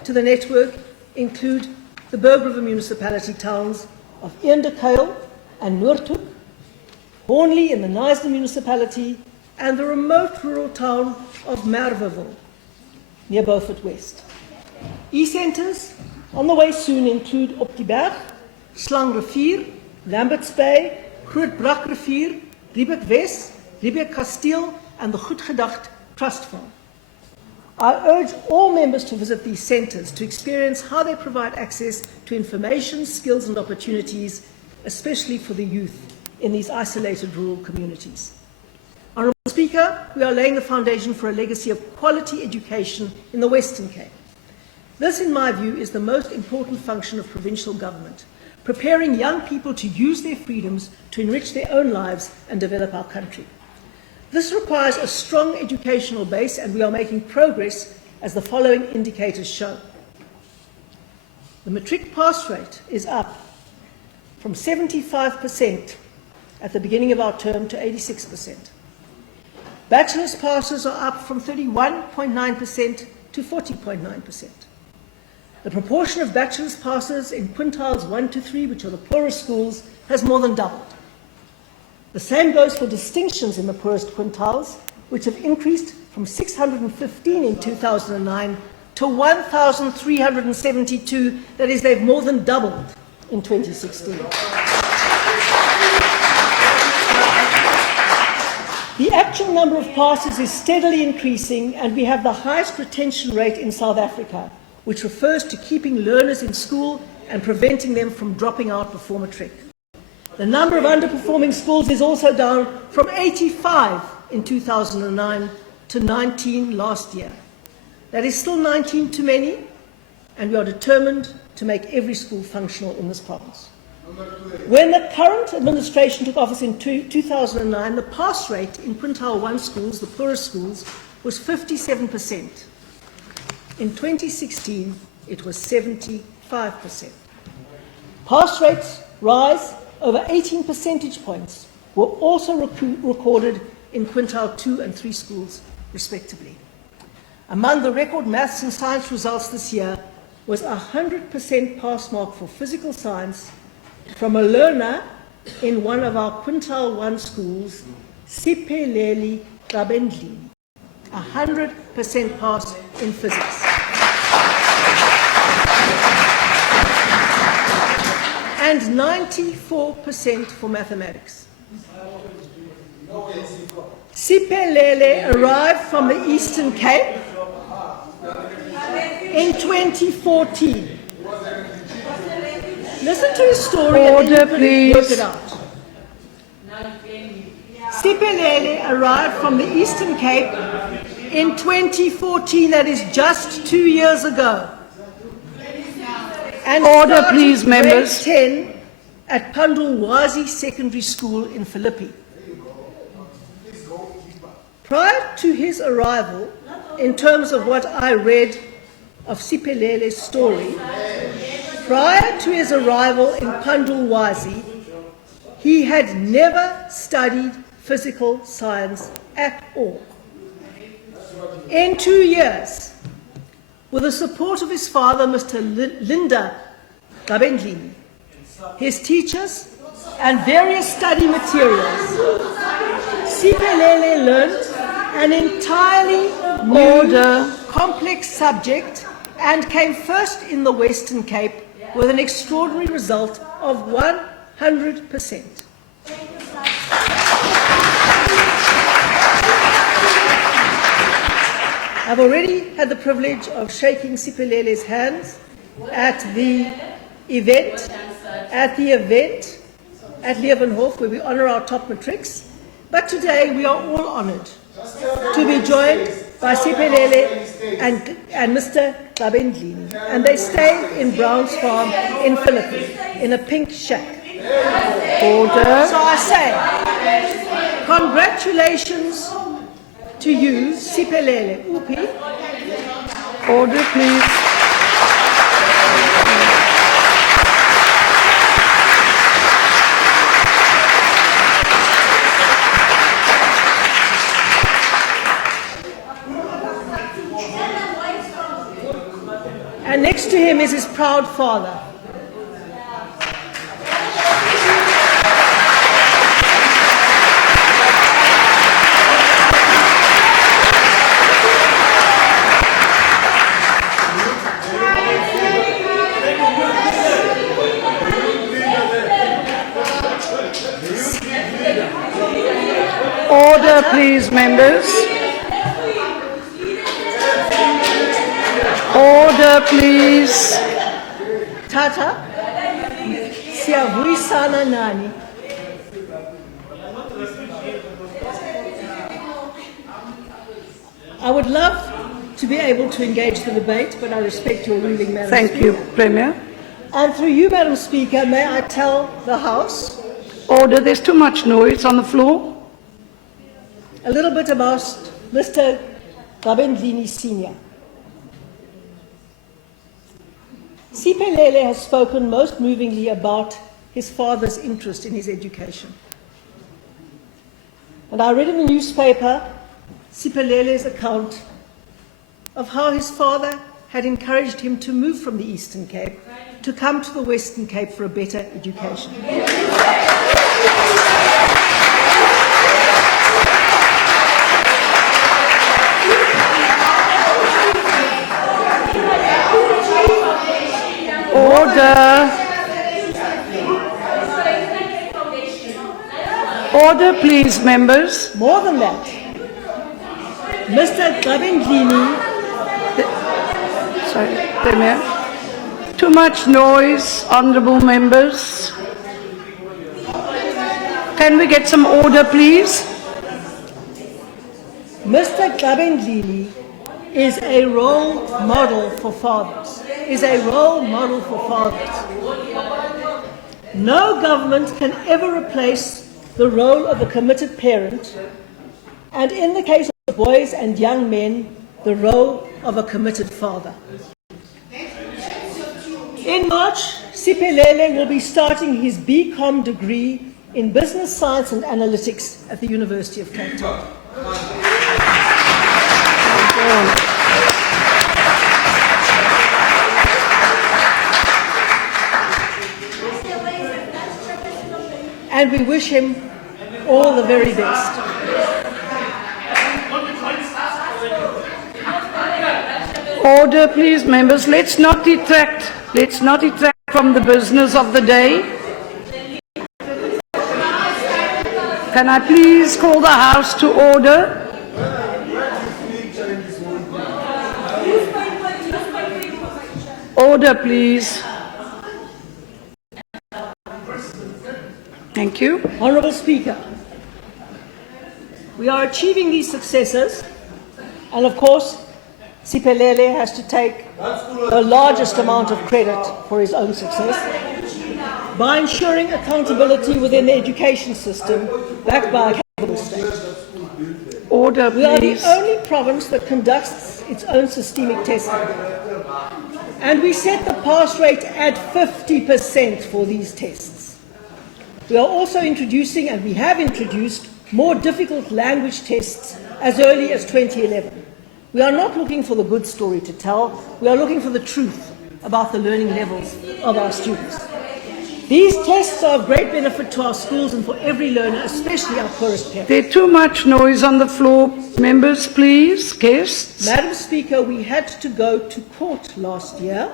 to the network include the Berg River municipality towns of eNCA and Noordhoek, Hornley in the Knysna municipality, and the remote rural town of Merweville, near Beaufort West. E-centres on the way soon include Op die Berg, Slangrivier, Lamberts Bay, Grootbrak Rivier, Riebeek West, Riebeek Kasteel, and the Goedgedacht Trust Farm. I urge all members to visit these centres to experience how they provide access to information, skills and opportunities, especially for the youth in these isolated rural communities. Honourable Speaker, we are laying the foundation for a legacy of quality education in the Western Cape. This, in my view, is the most important function of provincial government, preparing young people to use their freedoms to enrich their own lives and develop our country. This requires a strong educational base, and we are making progress, as the following indicators show. The matric pass rate is up from 75% at the beginning of our term to 86%. Bachelor's passes are up from 31.9% to 40.9%. The proportion of bachelor's passes in quintiles 1 to 3, which are the poorest schools, has more than doubled. The same goes for distinctions in the poorest quintiles, which have increased from 615 in 2009 to 1,372. That is, they've more than doubled in 2016. The actual number of passes is steadily increasing, and we have the highest retention rate in South Africa, which refers to keeping learners in school and preventing them from dropping out before matric. The number of underperforming schools is also down from 85 in 2009 to 19 last year. That is still 19 too many, and we are determined to make every school functional in this province. When the current administration took office in 2009, the pass rate in quintile 1 schools, the poorest schools, was 57%. In 2016, it was 75%. Pass rates rise over 18 percentage points were also recorded in quintile 2 and 3 schools, respectively. Among the record maths and science results this year was a 100% pass mark for physical science from a learner in one of our quintile 1 schools, Siphelele Kabendlini. 100% pass in physics. And 94% for mathematics. Siphelele arrived from the Eastern Cape in 2014. Listen to his story. Order, and please. Work it out. Siphelele arrived from the Eastern Cape in 2014, that is just 2 years ago. And Order, please, grade members. 10 at Pandulwazi Secondary School in Philippi. Prior to his arrival, in terms of what I read of Siphelele's story, prior to his arrival in Pandulwazi, he had never studied physical science at all. In 2 years, with the support of his father, Mr. Linda Kabendlini, his teachers, and various study materials, Siphelele learned an entirely new, complex subject and came first in the Western Cape with an extraordinary result of 100%. I've already had the privilege of shaking Siphelele's hands at the event at Leeuwenhof, where we honor our top matrics. But today we are all honored to be joined by Siphelele and Mr. Kabendlini, and they stay in Brown's Farm in Philippi in a pink shack. Order. So I say, congratulations to you, Siphelele. Upi. Order, please. And next to him is his proud father. Order, please, members. Order, please. Tata, siyavuyisana nani. I would love to be able to engage the debate, but I respect your ruling, Madam Thank Speaker. you, Premier. And through you, Madam Speaker, may I tell the House Order, there's too much noise on the floor. a little bit about Mr. Kabendlini Sr. Siphelele has spoken most movingly about his father's interest in his education. And I read in the newspaper Siphelele's account of how his father had encouraged him to move from the Eastern Cape to come to the Western Cape for a better education. Order. Order, please, members. More than that, Mr. Gabendlini, Sorry, Premier. Too much noise, honourable members. Can we get some order, please? Mr. Gabendlini is a role model for fathers. No government can ever replace the role of a committed parent, and in the case of boys and young men, the role of a committed father. In March, Siphelele will be starting his BCom degree in Business Science and Analytics at the University of Cape Town. And we wish him all the very best. Order, please, members. Let's not detract from the business of the day. Can I please call the House to order? Order, please. Thank you. Honourable Speaker, we are achieving these successes, and of course, Siphelele has to take the largest amount of credit for his own success, by ensuring accountability within the education system backed by a capable state. Order, We are the please. only province that conducts its own systemic testing, and we set the pass rate at 50% for these tests. We are also introducing, and we have introduced, more difficult language tests as early as 2011. We are not looking for the good story to tell, we are looking for the truth about the learning levels of our students. These tests are of great benefit to our schools and for every learner, especially our poorest parents. There's too much noise on the floor. Members, please. Guests. Madam Speaker, we had to go to court last year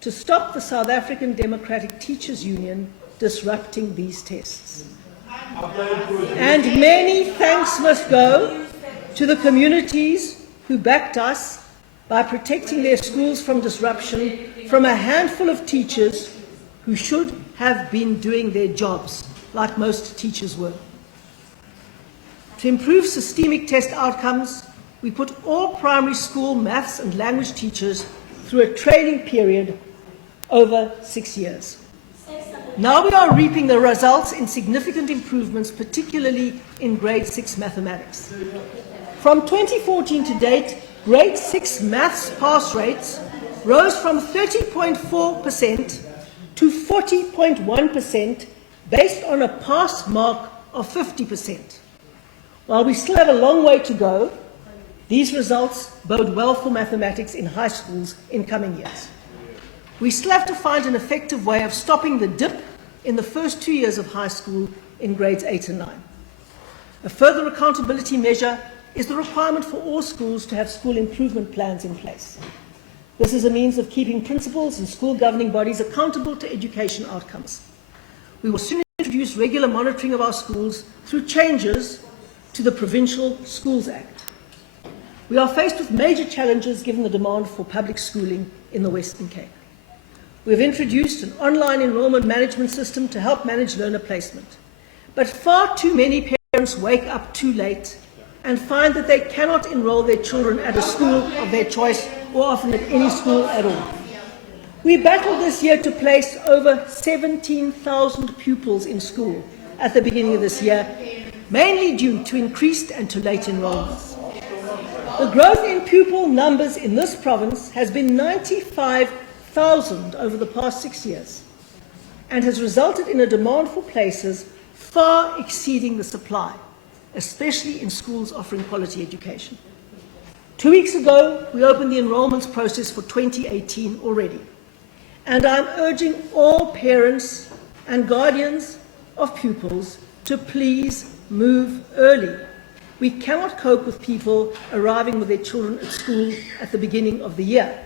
to stop the South African Democratic Teachers Union disrupting these tests. And many thanks must go to the communities who backed us by protecting their schools from disruption from a handful of teachers who should have been doing their jobs, like most teachers were. To improve systemic test outcomes, we put all primary school maths and language teachers through a training period over 6 years. Now we are reaping the results in significant improvements, particularly in grade 6 mathematics. From 2014 to date, grade 6 maths pass rates rose from 30.4% to 40.1% based on a pass mark of 50%. While we still have a long way to go, these results bode well for mathematics in high schools in coming years. We still have to find an effective way of stopping the dip in the first 2 years of high school in grades 8 and 9. A further accountability measure is the requirement for all schools to have school improvement plans in place. This is a means of keeping principals and school governing bodies accountable to education outcomes. We will soon introduce regular monitoring of our schools through changes to the Provincial Schools Act. We are faced with major challenges given the demand for public schooling in the Western Cape. We have introduced an online enrolment management system to help manage learner placement. But far too many parents wake up too late and find that they cannot enroll their children at a school of their choice or often at any school at all. We battled this year to place over 17,000 pupils in school at the beginning of this year, mainly due to increased and too late enrollments. The growth in pupil numbers in this province has been 95,000 over the past 6 years and has resulted in a demand for places far exceeding the supply, especially in schools offering quality education. 2 weeks ago, we opened the enrolments process for 2018 already. And I'm urging all parents and guardians of pupils to please move early. We cannot cope with people arriving with their children at school at the beginning of the year.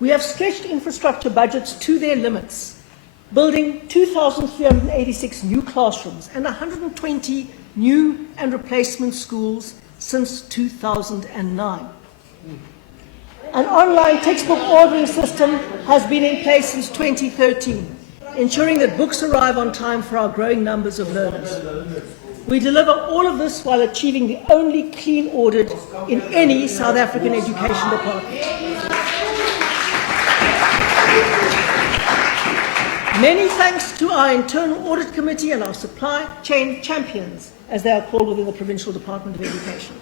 We have stretched infrastructure budgets to their limits, building 2,386 new classrooms and 120 new and replacement schools since 2009. An online textbook ordering system has been in place since 2013, ensuring that books arrive on time for our growing numbers of learners. We deliver all of this while achieving the only clean audit in any South African education department. Many thanks to our internal audit committee and our supply chain champions, as they are called within the Provincial Department of Education.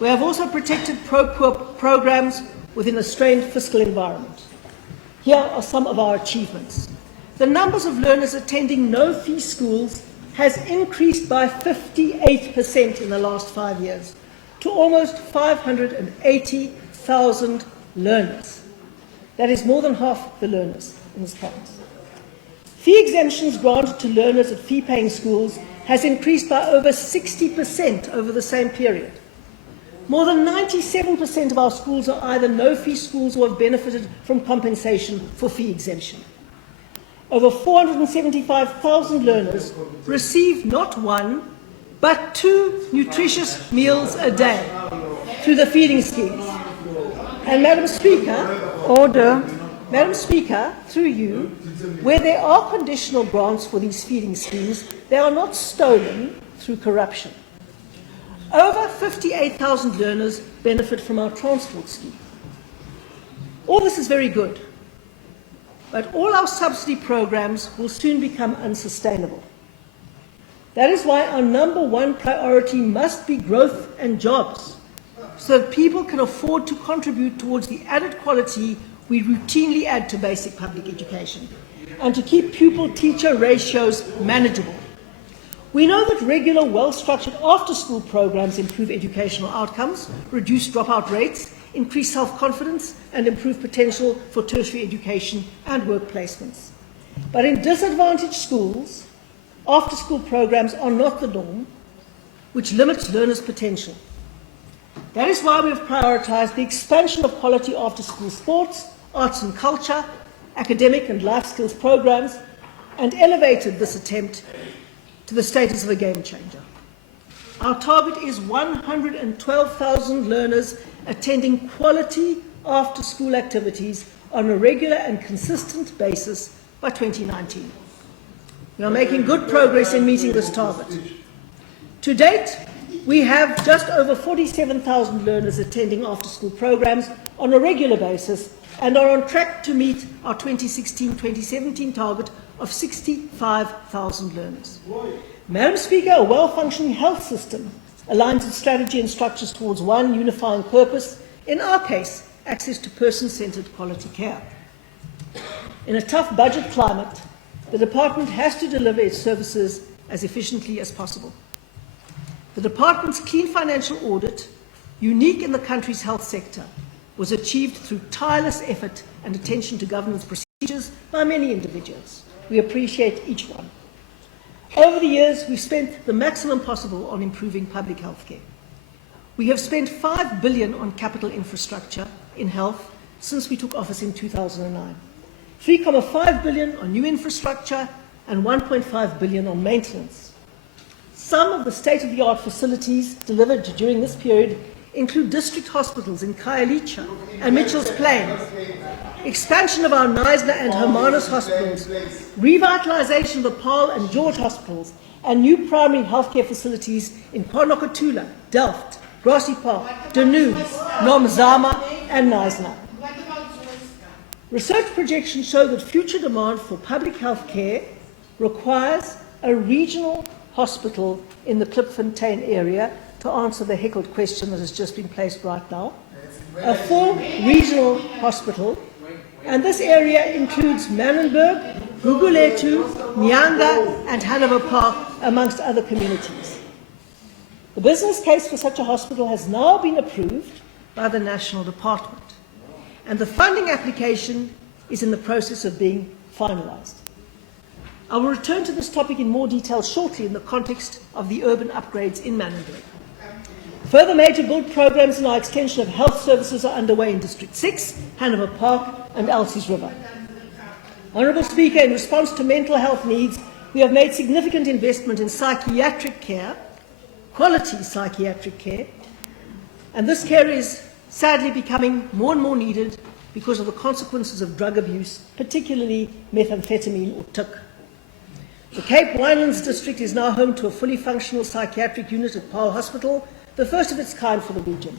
We have also protected pro-poor programs within a strained fiscal environment. Here are some of our achievements. The numbers of learners attending no-fee schools has increased by 58% in the last 5 years to almost 580,000 learners. That is more than half the learners in this province. Fee exemptions granted to learners at fee-paying schools has increased by over 60% over the same period. More than 97% of our schools are either no-fee schools or have benefited from compensation for fee exemption. Over 475,000 learners receive not one, but 2 nutritious meals a day through the feeding schemes. And Madam Speaker, order. Madam Speaker, through you, where there are conditional grants for these feeding schemes, they are not stolen through corruption. Over 58,000 learners benefit from our transport scheme. All this is very good, but all our subsidy programs will soon become unsustainable. That is why our #1 priority must be growth and jobs, so that people can afford to contribute towards the added quality we routinely add to basic public education, and to keep pupil-teacher ratios manageable. We know that regular, well-structured after-school programs improve educational outcomes, reduce dropout rates, increase self-confidence, and improve potential for tertiary education and work placements. But in disadvantaged schools, after-school programs are not the norm, which limits learners' potential. That is why we have prioritised the expansion of quality after-school sports, arts and culture, academic and life skills programs, and elevated this attempt to the status of a game changer. Our target is 112,000 learners attending quality after-school activities on a regular and consistent basis by 2019. We are making good progress in meeting this target. To date, we have just over 47,000 learners attending after-school programs on a regular basis and are on track to meet our 2016-2017 target of 65,000 learners. Madam Speaker, a well-functioning health system aligns its strategy and structures towards one unifying purpose, in our case, access to person-centred quality care. In a tough budget climate, the Department has to deliver its services as efficiently as possible. The Department's clean financial audit, unique in the country's health sector, was achieved through tireless effort and attention to governance procedures by many individuals. We appreciate each one. Over the years, we've spent the maximum possible on improving public health care. We have spent $5 billion on capital infrastructure in health since we took office in 2009, $3.5 billion on new infrastructure and $1.5 billion on maintenance. Some of the state-of-the-art facilities delivered during this period include district hospitals in Khayelitsha and Mitchell's Plains, expansion of our Knysna and Hermanus hospitals, revitalisation of the Paarl and George hospitals, and new primary healthcare facilities in Kwanokutula, Delft, Grassy Park, Dunoon, Nomzama, and Knysna. Research projections show that future demand for public health care requires a regional hospital in the Klipfontein area, to answer the heckled question that has just been placed right now, a full regional hospital, and this area includes Manenberg, Gugulethu, Nyanga, and Hanover Park, amongst other communities. The business case for such a hospital has now been approved by the National Department, and the funding application is in the process of being finalised. I will return to this topic in more detail shortly in the context of the urban upgrades in Manenberg. Further major build programs in our extension of health services are underway in District 6, Hanover Park and Elsie's River. Honourable Speaker, in response to mental health needs, we have made significant investment in psychiatric care, quality psychiatric care, and this care is sadly becoming more and more needed because of the consequences of drug abuse, particularly methamphetamine or TIC. The Cape Winelands district is now home to a fully functional psychiatric unit at Paarl Hospital, the first of its kind for the region.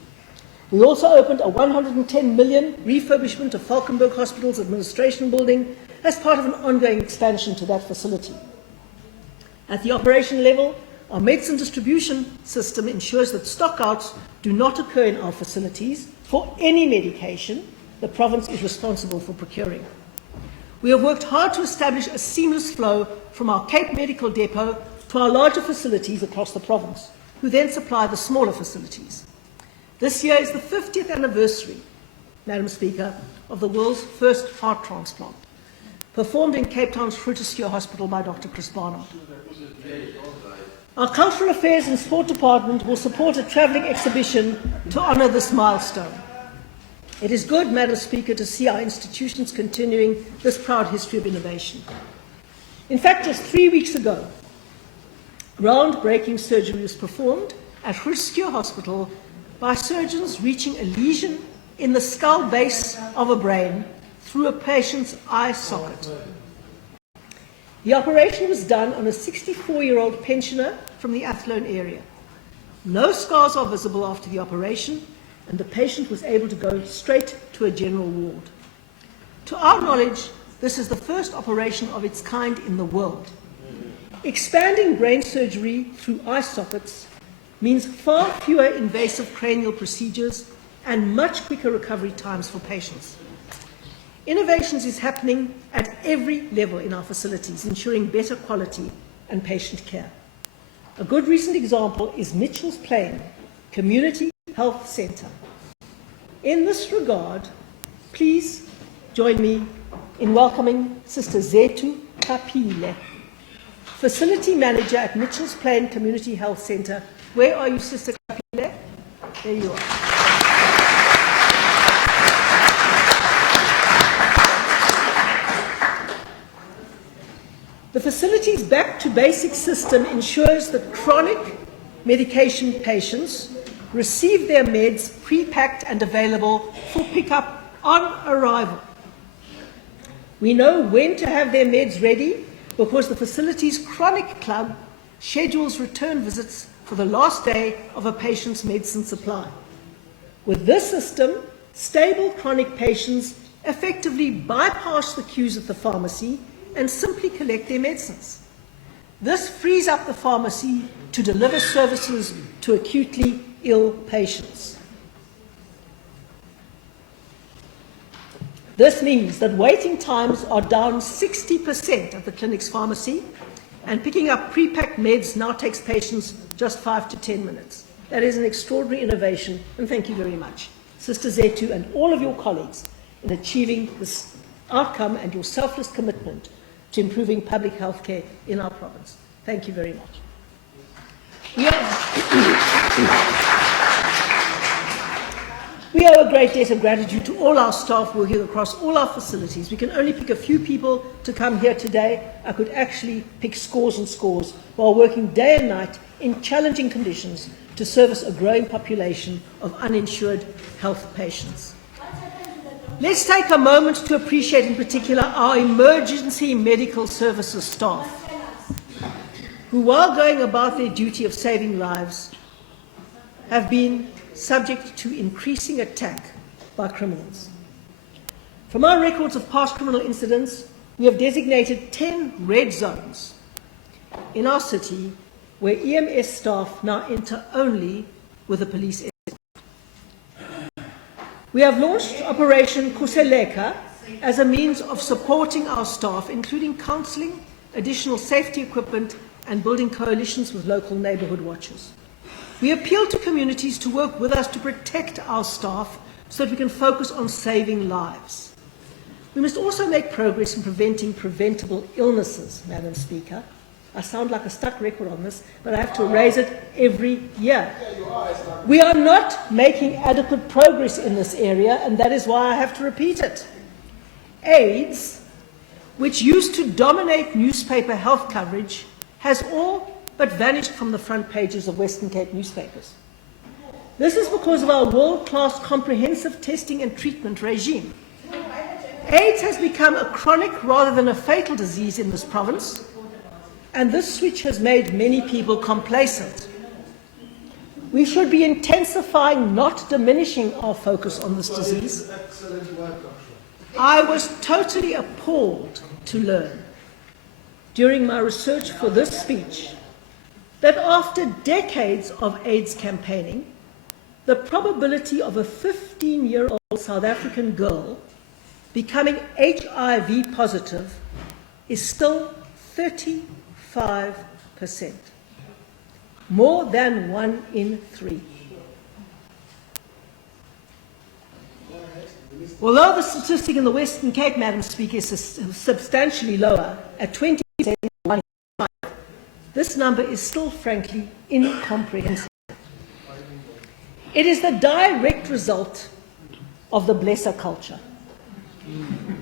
We also opened a 110 million refurbishment of Falkenberg Hospital's administration building as part of an ongoing expansion to that facility. At the operation level, our medicine distribution system ensures that stockouts do not occur in our facilities for any medication the province is responsible for procuring. We have worked hard to establish a seamless flow from our Cape Medical Depot to our larger facilities across the province, who then supply the smaller facilities. This year is the 50th anniversary, Madam Speaker, of the world's first heart transplant, performed in Cape Town's Procedural Hospital by Dr. Chris Barnard. Our Cultural Affairs and Sport Department will support a travelling exhibition to honour this milestone. It is good, Madam Speaker, to see our institutions continuing this proud history of innovation. In fact, just 3 weeks ago, groundbreaking surgery was performed at Procedural Hospital by surgeons reaching a lesion in the skull base of a brain through a patient's eye socket. The operation was done on a 64-year-old pensioner from the Athlone area. No scars are visible after the operation, and the patient was able to go straight to a general ward. To our knowledge, this is the first operation of its kind in the world. Expanding brain surgery through eye sockets means far fewer invasive cranial procedures and much quicker recovery times for patients. Innovations is happening at every level in our facilities, ensuring better quality and patient care. A good recent example is Mitchell's Plain Community Health Centre. In this regard, please join me in welcoming Sister Zethu Kapile, Facility Manager at Mitchell's Plain Community Health Centre. Where are you, Sister Kapile? There you are. The facility's back-to-basics system ensures that chronic medication patients receive their meds pre-packed and available for pickup on arrival. We know when to have their meds ready because the facility's chronic club schedules return visits for the last day of a patient's medicine supply. With this system, stable chronic patients effectively bypass the queues at the pharmacy and simply collect their medicines. This frees up the pharmacy to deliver services to acutely ill patients. This means that waiting times are down 60% at the clinic's pharmacy, and picking up pre-packed meds now takes patients just 5 to 10 minutes. That is an extraordinary innovation, and thank you very much, Sister Zethu and all of your colleagues, in achieving this outcome and your selfless commitment to improving public health care in our province. Thank you very much. We owe a great debt of gratitude to all our staff working across all our facilities. We can only pick a few people to come here today. I could actually pick scores and scores while working day and night in challenging conditions to service a growing population of uninsured health patients. Let's take a moment to appreciate in particular our emergency medical services staff, who, while going about their duty of saving lives, have been subject to increasing attack by criminals. From our records of past criminal incidents, we have designated 10 red zones in our city where EMS staff now enter only with a police escort. We have launched Operation Khuseleka as a means of supporting our staff, including counselling, additional safety equipment, and building coalitions with local neighbourhood watches. We appeal to communities to work with us to protect our staff so that we can focus on saving lives. We must also make progress in preventing preventable illnesses, Madam Speaker. I sound like a stuck record on this, but I have to raise it every year. We are not making adequate progress in this area, and that is why I have to repeat it. AIDS, which used to dominate newspaper health coverage, has all but vanished from the front pages of Western Cape newspapers. This is because of our world-class comprehensive testing and treatment regime. AIDS has become a chronic rather than a fatal disease in this province, and this switch has made many people complacent. We should be intensifying, not diminishing, our focus on this disease. I was totally appalled to learn during my research for this speech that after decades of AIDS campaigning, the probability of a 15-year-old South African girl becoming HIV positive is still 35%, more than 1 in 3. Although the statistic in the Western Cape, Madam Speaker, is substantially lower, at 20%, this number is still, frankly, incomprehensible. It is the direct result of the blesser culture.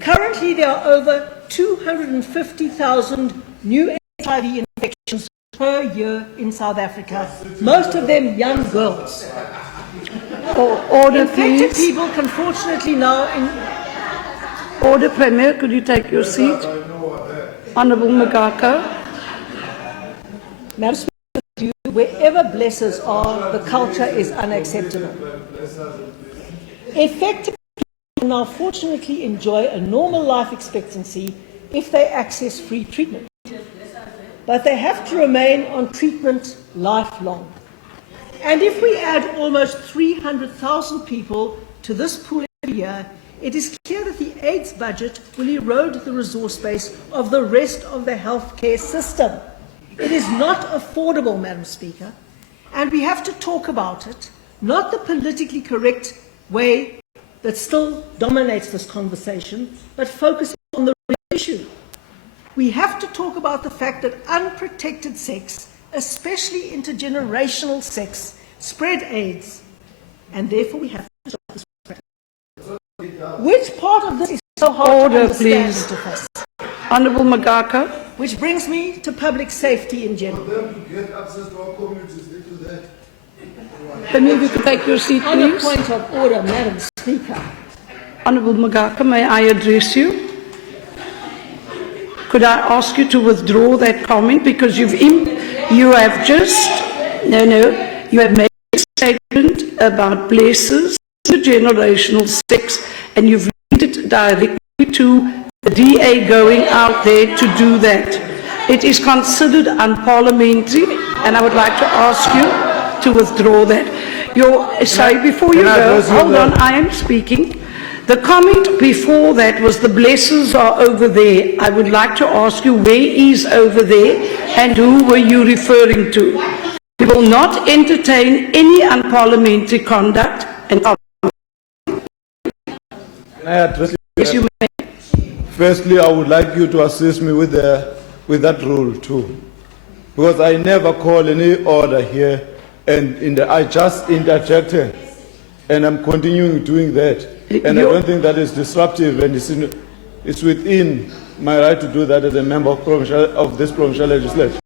Currently, there are over 250,000 new HIV infections per year in South Africa, most of them young girls. Order, Infected please. people can fortunately now... Order, Premier, could you take your seat? Honourable Magaka. Madam Speaker, wherever blessers are, the culture is unacceptable. Infected people now fortunately enjoy a normal life expectancy if they access free treatment. But they have to remain on treatment lifelong. And if we add almost 300,000 people to this pool every year, it is clear that the AIDS budget will erode the resource base of the rest of the healthcare system. It is not affordable, Madam Speaker, and we have to talk about it, not the politically correct way that still dominates this conversation, but focusing on the real issue. We have to talk about the fact that unprotected sex, especially intergenerational sex, spread AIDS, and therefore we have to stop this practice. Which part of this is so hard to understand, please. Mr. Foster? Honourable Magaka. Which brings me to public safety in general. Premier, you could take your seat, On a please. point of order, Madam Speaker. Honourable Magaka, may I address you? Could I ask you to withdraw that comment because you have made a statement about blessers, intergenerational sex, and you've linked it directly to the DA going out there to do that. It is considered unparliamentary, and I would like to ask you to withdraw that. Sorry, before you go, hold on, I am speaking. The comment before that was the blessers are over there. I would like to ask you where is over there and who were you referring to? We will not entertain any unparliamentary conduct and yes, you may. Firstly, I would like you to assist me with that rule too, because I never call any order here, and I just interjected, and I'm continuing doing that, and I don't think that is disruptive, and it's within my right to do that as a member of this provincial legislature.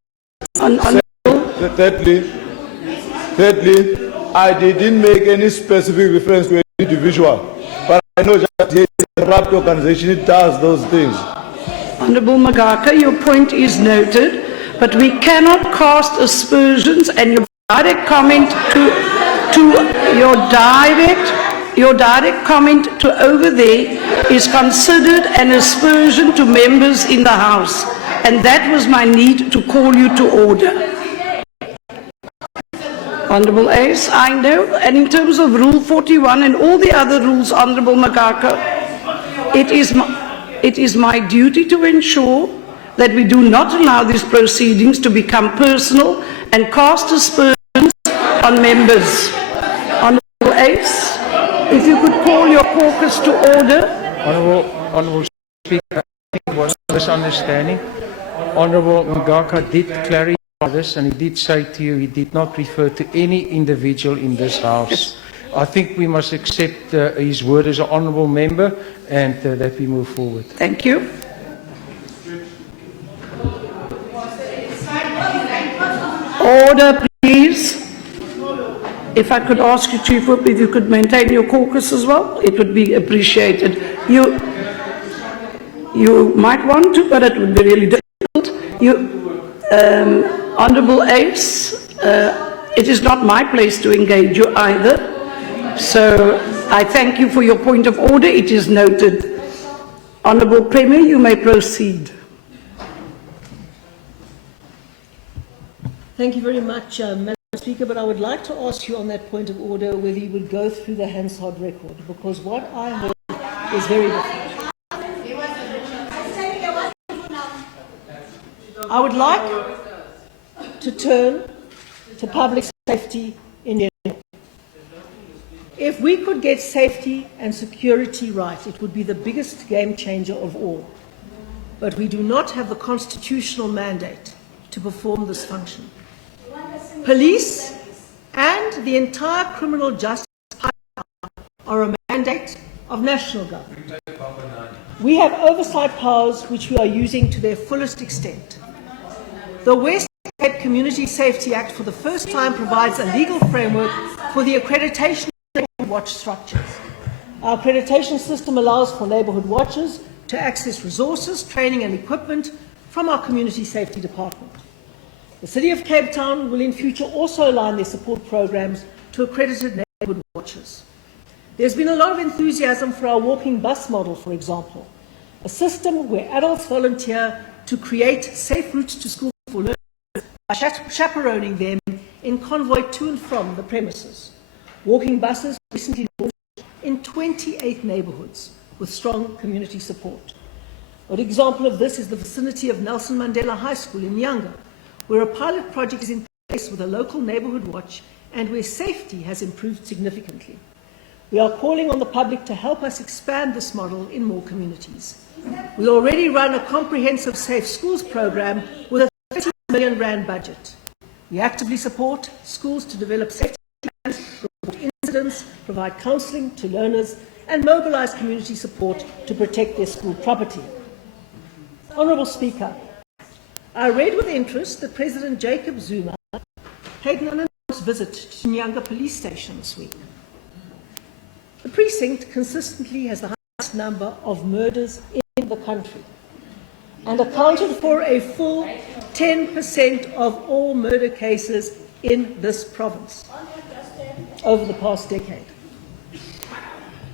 Thirdly, I didn't make any specific reference to an individual, but I know just here the corrupt organization, it does those things. Honourable Magaka, your point is noted, but we cannot cast aspersions, and your direct comment your direct comment to over there is considered an aspersion to members in the House, and that was my need to call you to order. Honourable Ace, I know, and in terms of Rule 41 and all the other rules, Honourable Magaka, it is my duty to ensure that we do not allow these proceedings to become personal and cast aspersions on members. Honourable Ace, if you could call your caucus to order. Honourable Speaker, I think it was a misunderstanding. Honourable Ngaka did clarify this, and he did say to you he did not refer to any individual in this House. I think we must accept his word as an honourable member, and that we move forward. Thank you. Order, please. If I could ask you, Chief Whip, if you could maintain your caucus as well, it would be appreciated. You might want to, but it would be really difficult. Honourable Ace, it is not my place to engage you either. So I thank you for your point of order. It is noted. Honourable Premier, you may proceed. Thank you very much, Madam Speaker, but I would like to ask you on that point of order whether you would go through the Hansard record, because what I heard is very different. I would like to turn to public safety in general. If we could get safety and security right, it would be the biggest game changer of all. But we do not have the constitutional mandate to perform this function. Police and the entire criminal justice are a mandate of national government. We have oversight powers which we are using to their fullest extent. The West Cape Community Safety Act for the first time provides a legal framework for the accreditation of watch structures. Our accreditation system allows for neighbourhood watchers to access resources, training and equipment from our Community Safety Department. The City of Cape Town will in future also align their support programs to accredited neighbourhood watchers. There's been a lot of enthusiasm for our walking bus model, for example, a system where adults volunteer to create safe routes to school for learners by chaperoning them in convoy to and from the premises. Walking buses recently launched in 28 neighbourhoods with strong community support. An example of this is the vicinity of Nelson Mandela High School in Nyanga, where a pilot project is in place with a local neighbourhood watch and where safety has improved significantly. We are calling on the public to help us expand this model in more communities. We already run a comprehensive Safe Schools program with a 30 million rand budget. We actively support schools to develop safety plans, report incidents, provide counselling to learners, and mobilise community support to protect their school property. Honourable Speaker, I read with interest that President Jacob Zuma paid an unannounced visit to Nyanga police station this week. The precinct consistently has the highest number of murders in the country and accounted for a full 10% of all murder cases in this province over the past decade.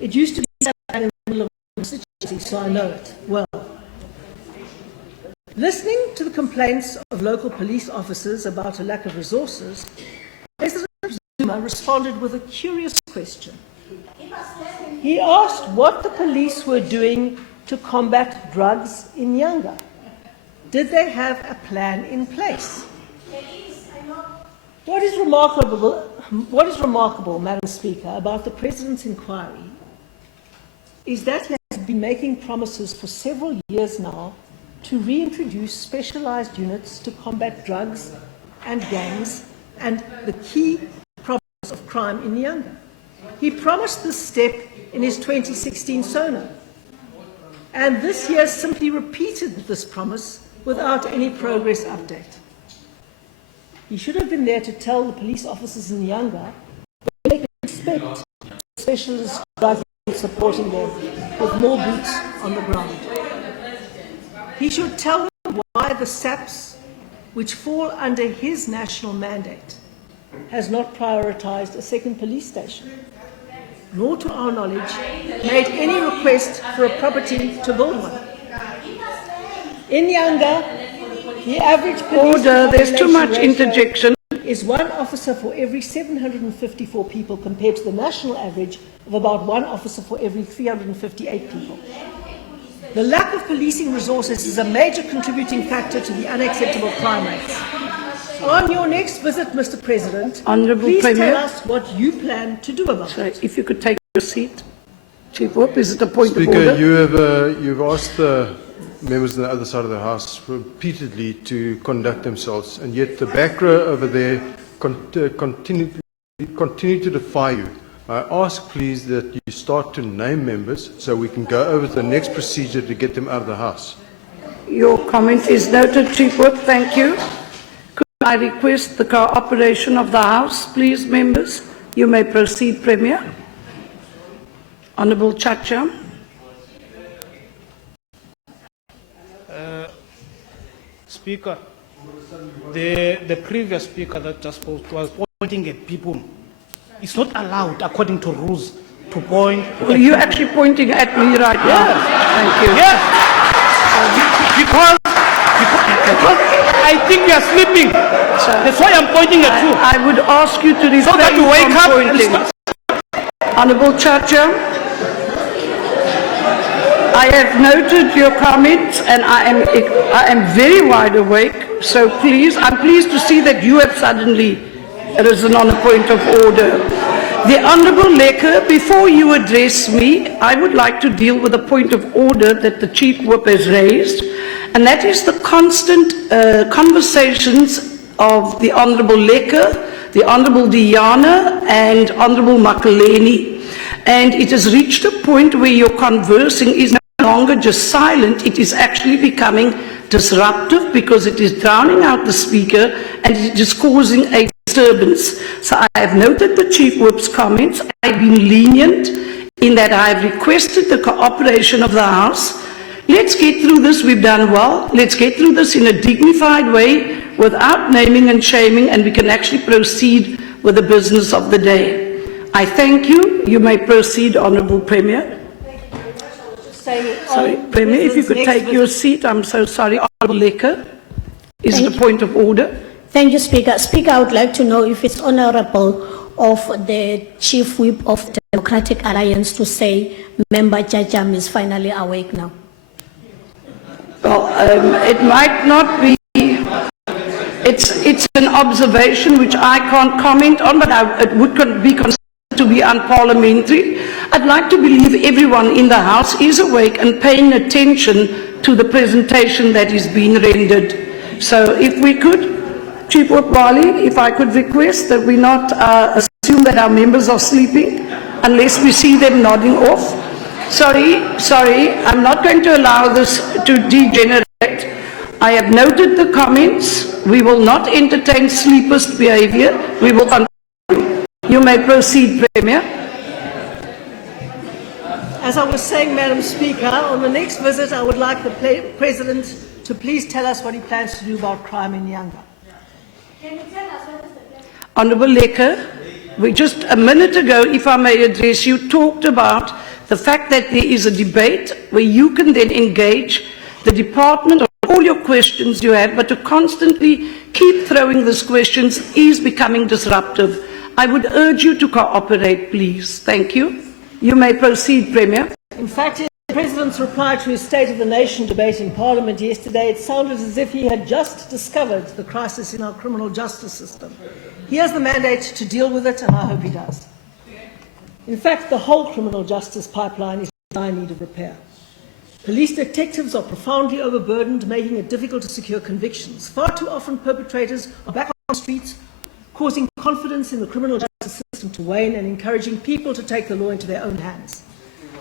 It used to be in the middle of the constituency, so I know it well. Listening to the complaints of local police officers about a lack of resources, President Zuma responded with a curious question. He asked what the police were doing to combat drugs in Nyanga. Did they have a plan in place? What is remarkable, Madam Speaker, about the President's inquiry is that he has been making promises for several years now to reintroduce specialized units to combat drugs and gangs and the key problems of crime in Nyanga. He promised this step in his 2016 SONA, and this year simply repeated this promise without any progress update. He should have been there to tell the police officers in Nyanga that they can expect specialist drug supporting them with more boots on the ground. He should tell them why the SAPs, which fall under his national mandate, has not prioritised a second police station, nor to our knowledge made any request for a property to build one. In Nyanga, the average police There's too much ratio interjection. is one officer for every 754 people compared to the national average of about one officer for every 358 people. The lack of policing resources is a major contributing factor to the unacceptable crime rates. On your next visit, Mr. President, Honourable please Premier. tell us what you plan to do about So it. if you could take your seat. Chief Whip, is it a point of Speaker, order? you've asked the members on the other side of the House repeatedly to conduct themselves, and yet the back row over there continue to defy you. I ask, please, that you start to name members so we can go over to the next procedure to get them out of the House. Your comment is noted, Chief Whip. Thank you. Could I request the cooperation of the House, please, members? You may proceed, Premier. Honourable Chacha. Speaker, the previous speaker that just spoke was pointing at people. It's not allowed, according to rules, to point. Well, you're actually pointing at me right now. Thank you. Yes, because I think you are sleeping. That's why I'm pointing at you. I would ask you to refrain So that you wake from up and pointing. start. Honourable Chacha, I have noted your comments and I am very wide awake, so please, I'm pleased to see that you have suddenly risen on a point of order. The Honourable Lecker, before you address me, I would like to deal with a point of order that the Chief Whip has raised, and that is the constant conversations of the Honourable Lecker, the Honourable Diana and Honourable Makaleni. And it has reached a point where your conversing is no longer just silent, it is actually becoming disruptive because it is drowning out the speaker and it is causing a disturbance. So I have noted the Chief Whip's comments. I've been lenient in that I have requested the cooperation of the House. Let's get through this. We've done well. Let's get through this in a dignified way without naming and shaming, and we can actually proceed with the business of the day. I thank you. You may proceed, Honourable Premier. Sorry, Premier, if you could take your seat. I'm so sorry. Honourable Lecker, is it a point of order? Thank you, Speaker. Speaker, I would like to know if it's honourable of the Chief Whip of the Democratic Alliance to say Member Jajam is finally awake now. Well, it might not be. It's an observation which I can't comment on, but it would be considered to be unparliamentary. I'd like to believe everyone in the House is awake and paying attention to the presentation that is being rendered. So if we could, Chief Whip Wali, if I could request that we not assume that our members are sleeping unless we see them nodding off. Sorry, I'm not going to allow this to degenerate. I have noted the comments. We will not entertain sleepist behaviour. We will continue. You may proceed, Premier. As I was saying, Madam Speaker, on the next visit, I would like the President to please tell us what he plans to do about crime in Yanga. Honourable Lecker, we just a minute ago, if I may address you, talked about the fact that there is a debate where you can then engage the department on all your questions you have, but to constantly keep throwing these questions is becoming disruptive. I would urge you to cooperate, please. Thank you. You may proceed, Premier. In fact, in the President's reply to his State of the Nation debate in Parliament yesterday, it sounded as if he had just discovered the crisis in our criminal justice system. He has the mandate to deal with it, and I hope he does. In fact, the whole criminal justice pipeline is in need of repair. Police detectives are profoundly overburdened, making it difficult to secure convictions. Far too often, perpetrators are back on the streets, causing confidence in the criminal justice system to wane and encouraging people to take the law into their own hands.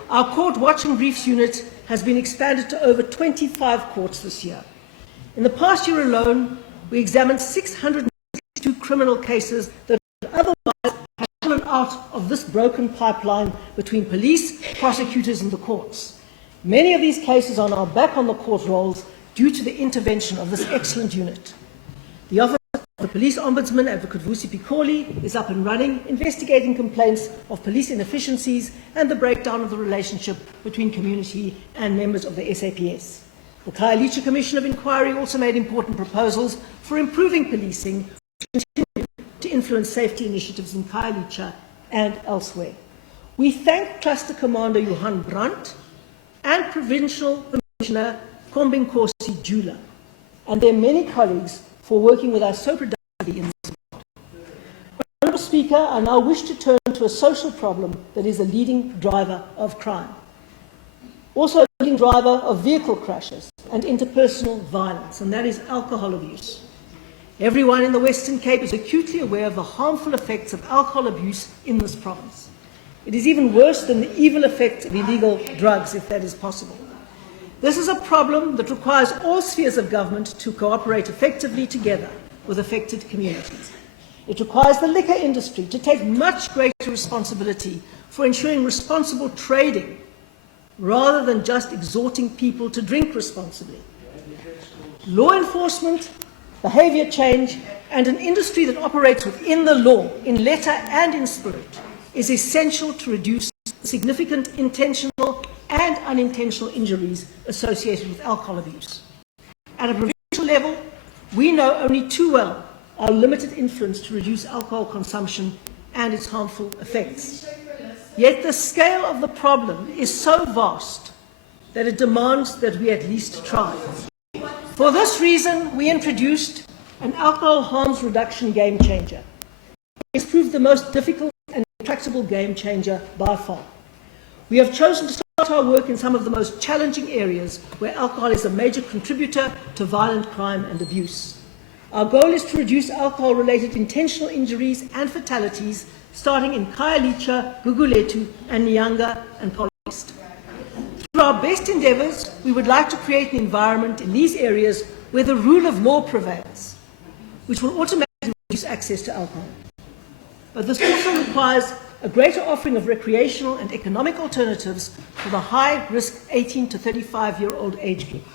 Our court watch and briefs unit has been expanded to over 25 courts this year. In the past year alone, we examined 662 criminal cases that otherwise have fallen out of this broken pipeline between police, prosecutors and the courts. Many of these cases are now back on the court rolls due to the intervention of this excellent unit. The Office of the Police Ombudsman, Advocate Vusi Pikoli, is up and running, investigating complaints of police inefficiencies and the breakdown of the relationship between community and members of the SAPS. The Catalytic Commission of Inquiry also made important proposals for improving policing, which continue to influence safety initiatives in Catalytic and elsewhere. We thank Cluster Commander Johan Brandt and Provincial Commissioner Kombinkosi Jula and their many colleagues for working with us so productively custody in this regard. Honourable Speaker, I now wish to turn to a social problem that is a leading driver of crime. Also a leading driver of vehicle crashes and interpersonal violence, and that is alcohol abuse. Everyone in the Western Cape is acutely aware of the harmful effects of alcohol abuse in this province. It is even worse than the evil effects of illegal drugs, if that is possible. This is a problem that requires all spheres of government to cooperate effectively together with affected communities. It requires the liquor industry to take much greater responsibility for ensuring responsible trading rather than just exhorting people to drink responsibly. Law enforcement, behaviour change, and an industry that operates within the law, in letter and in spirit, is essential to reduce significant intentional and unintentional injuries associated with alcohol abuse. At a provincial level, we know only too well our limited influence to reduce alcohol consumption and its harmful effects. Yet the scale of the problem is so vast that it demands that we at least try. For this reason, we introduced an alcohol harms reduction game changer. It's proved the most difficult and intractable game changer by far. We have chosen to start our work in some of the most challenging areas where alcohol is a major contributor to violent crime and abuse. Our goal is to reduce alcohol-related intentional injuries and fatalities starting in Khayelitsha, Gugulethu, and Nyanga and Paul East. Through our best endeavours, we would like to create an environment in these areas where the rule of law prevails, which will automatically reduce access to alcohol. But this also requires a greater offering of recreational and economic alternatives for the high-risk 18 to 35-year-old age group.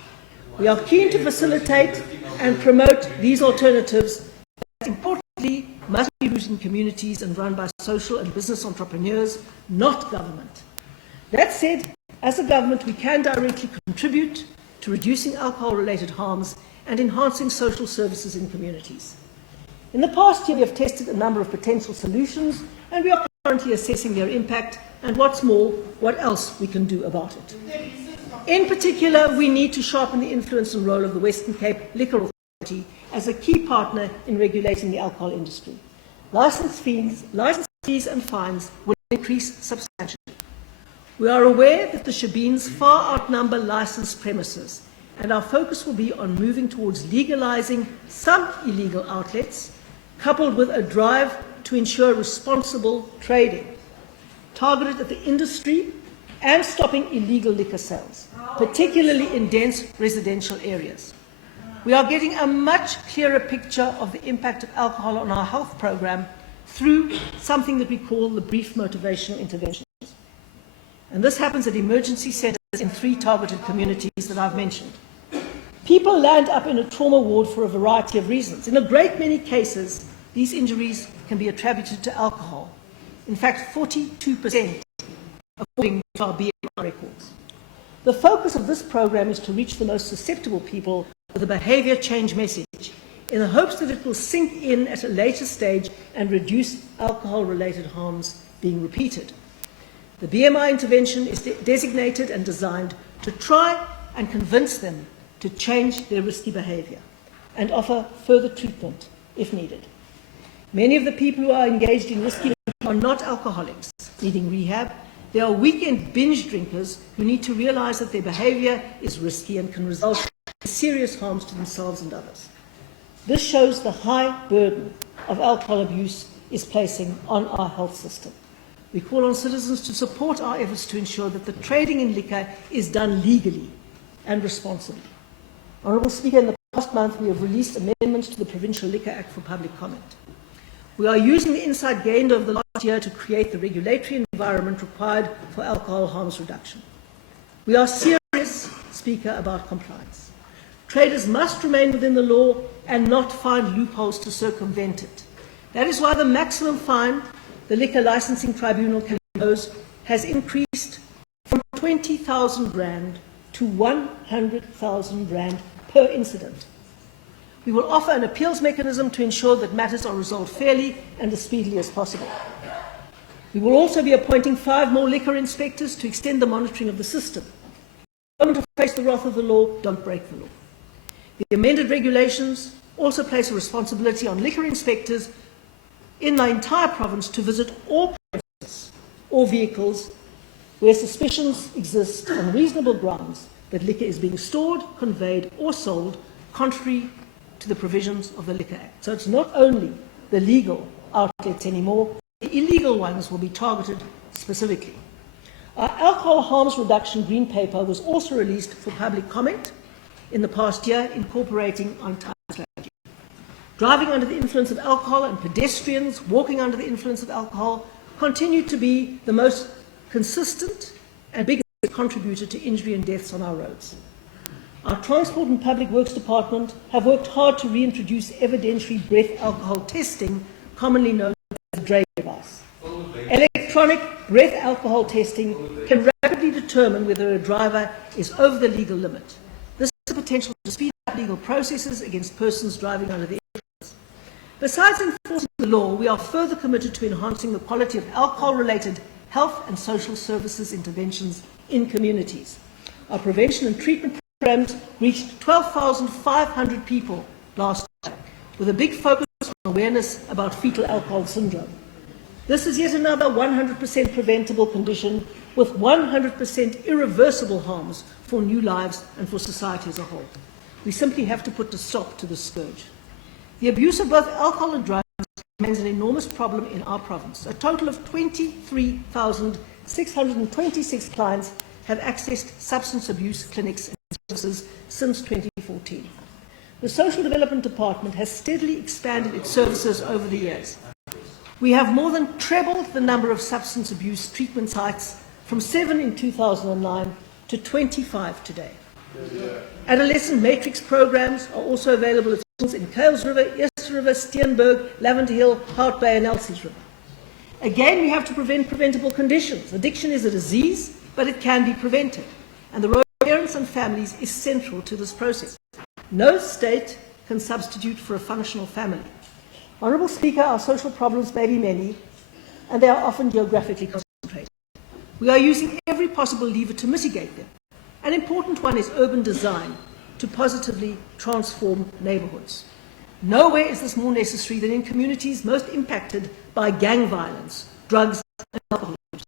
We are keen to facilitate and promote these alternatives that, importantly, must be rooted in communities and run by social and business entrepreneurs, not government. That said, as a government, we can directly contribute to reducing alcohol-related harms and enhancing social services in communities. In the past year, we have tested a number of potential solutions, and we are currently assessing their impact and, what's more, what else we can do about it. In particular, we need to sharpen the influence and role of the Western Cape Liquor Authority as a key partner in regulating the alcohol industry. License fees and fines will increase substantially. We are aware that the shebeens far outnumber licensed premises, and our focus will be on moving towards legalizing some illegal outlets, coupled with a drive to ensure responsible trading, targeted at the industry and stopping illegal liquor sales, particularly in dense residential areas. We are getting a much clearer picture of the impact of alcohol on our health program through something that we call the brief motivational interventions. And this happens at emergency centres in 3 targeted communities that I've mentioned. People land up in a trauma ward for a variety of reasons. In a great many cases, these injuries can be attributed to alcohol. In fact, 42%, according to our BMI records. The focus of this program is to reach the most susceptible people with a behaviour change message, in the hopes that it will sink in at a later stage and reduce alcohol-related harms being repeated. The BMI intervention is designated and designed to try and convince them to change their risky behaviour and offer further treatment if needed. Many of the people who are engaged in risky behaviour are not alcoholics needing rehab. They are weekend binge drinkers who need to realise that their behaviour is risky and can result in serious harms to themselves and others. This shows the high burden of alcohol abuse is placing on our health system. We call on citizens to support our efforts to ensure that the trading in liquor is done legally and responsibly. Honourable Speaker, in the past month we have released amendments to the Provincial Liquor Act for public comment. We are using the insight gained over the last year to create the regulatory environment required for alcohol harms reduction. We are serious, Speaker, about compliance. Traders must remain within the law and not find loopholes to circumvent it. That is why the maximum fine the Liquor Licensing Tribunal can impose has increased from 20,000 rand to 100,000 rand per incident. We will offer an appeals mechanism to ensure that matters are resolved fairly and as speedily as possible. We will also be appointing 5 more liquor inspectors to extend the monitoring of the system. Don't face the wrath of the law, don't break the law. The amended regulations also place a responsibility on liquor inspectors in the entire province to visit all premises or vehicles where suspicions exist on reasonable grounds that liquor is being stored, conveyed or sold contrary to the provisions of the Liquor Act. So it's not only the legal outlets anymore, the illegal ones will be targeted specifically. Our alcohol harms reduction green paper was also released for public comment in the past year, incorporating our entire strategy. Driving under the influence of alcohol and pedestrians walking under the influence of alcohol continue to be the most consistent and biggest contributor to injury and deaths on our roads. Our Transport and Public Works Department have worked hard to reintroduce evidentiary breath alcohol testing, commonly known as the Dre device. Electronic breath alcohol testing can rapidly determine whether a driver is over the legal limit. This has the potential to speed up legal processes against persons driving under the influence. Besides enforcing the law, we are further committed to enhancing the quality of alcohol-related health and social services interventions in communities. Our prevention and treatment programs reached 12,500 people last year, with a big focus on awareness about fetal alcohol syndrome. This is yet another 100% preventable condition with 100% irreversible harms for new lives and for society as a whole. We simply have to put a stop to this scourge. The abuse of both alcohol and drugs remains an enormous problem in our province. A total of 23,626 clients have accessed substance abuse clinics and services since 2014. The Social Development Department has steadily expanded its services over the years. We have more than trebled the number of substance abuse treatment sites from 7 in 2009 to 25 today. Adolescent matrix programs are also available at schools in Kuils River, East River, Steenberg, Lavender Hill, Hout Bay and Elsie's River. Again, we have to prevent preventable conditions. Addiction is a disease, but it can be prevented. And the role of parents and families is central to this process. No state can substitute for a functional family. Honourable Speaker, our social problems may be many, and they are often geographically concentrated. We are using every possible lever to mitigate them. An important one is urban design to positively transform neighbourhoods. Nowhere is this more necessary than in communities most impacted by gang violence, drugs and alcohol use.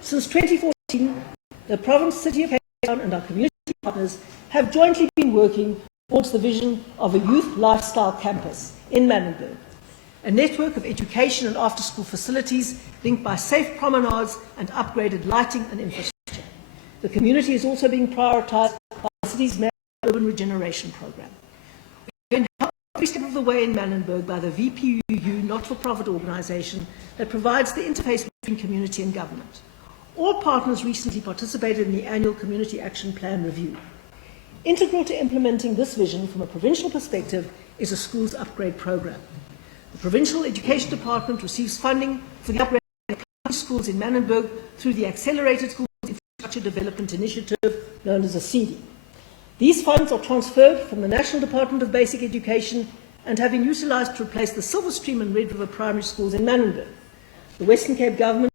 Since 2014, the province, City of Cape Town and our community partners have jointly been working towards the vision of a youth lifestyle campus in Manenberg, a network of education and after-school facilities linked by safe promenades and upgraded lighting and infrastructure. The community is also being prioritised by the city's urban regeneration program. We've been helped every step of the way in Manenberg by the VPUU not-for-profit organisation that provides the interface between community and government. All partners recently participated in the annual Community Action Plan review. Integral to implementing this vision from a provincial perspective is a schools upgrade program. The Provincial Education Department receives funding for the upgrade of schools in Manenberg through the Accelerated Schools Infrastructure Development Initiative, known as ACIDI. These funds are transferred from the National Department of Basic Education and have been utilised to replace the Silverstream and Red River primary schools in Manenberg. The Western Cape Government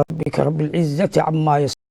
ربك رب العزة عما يصفون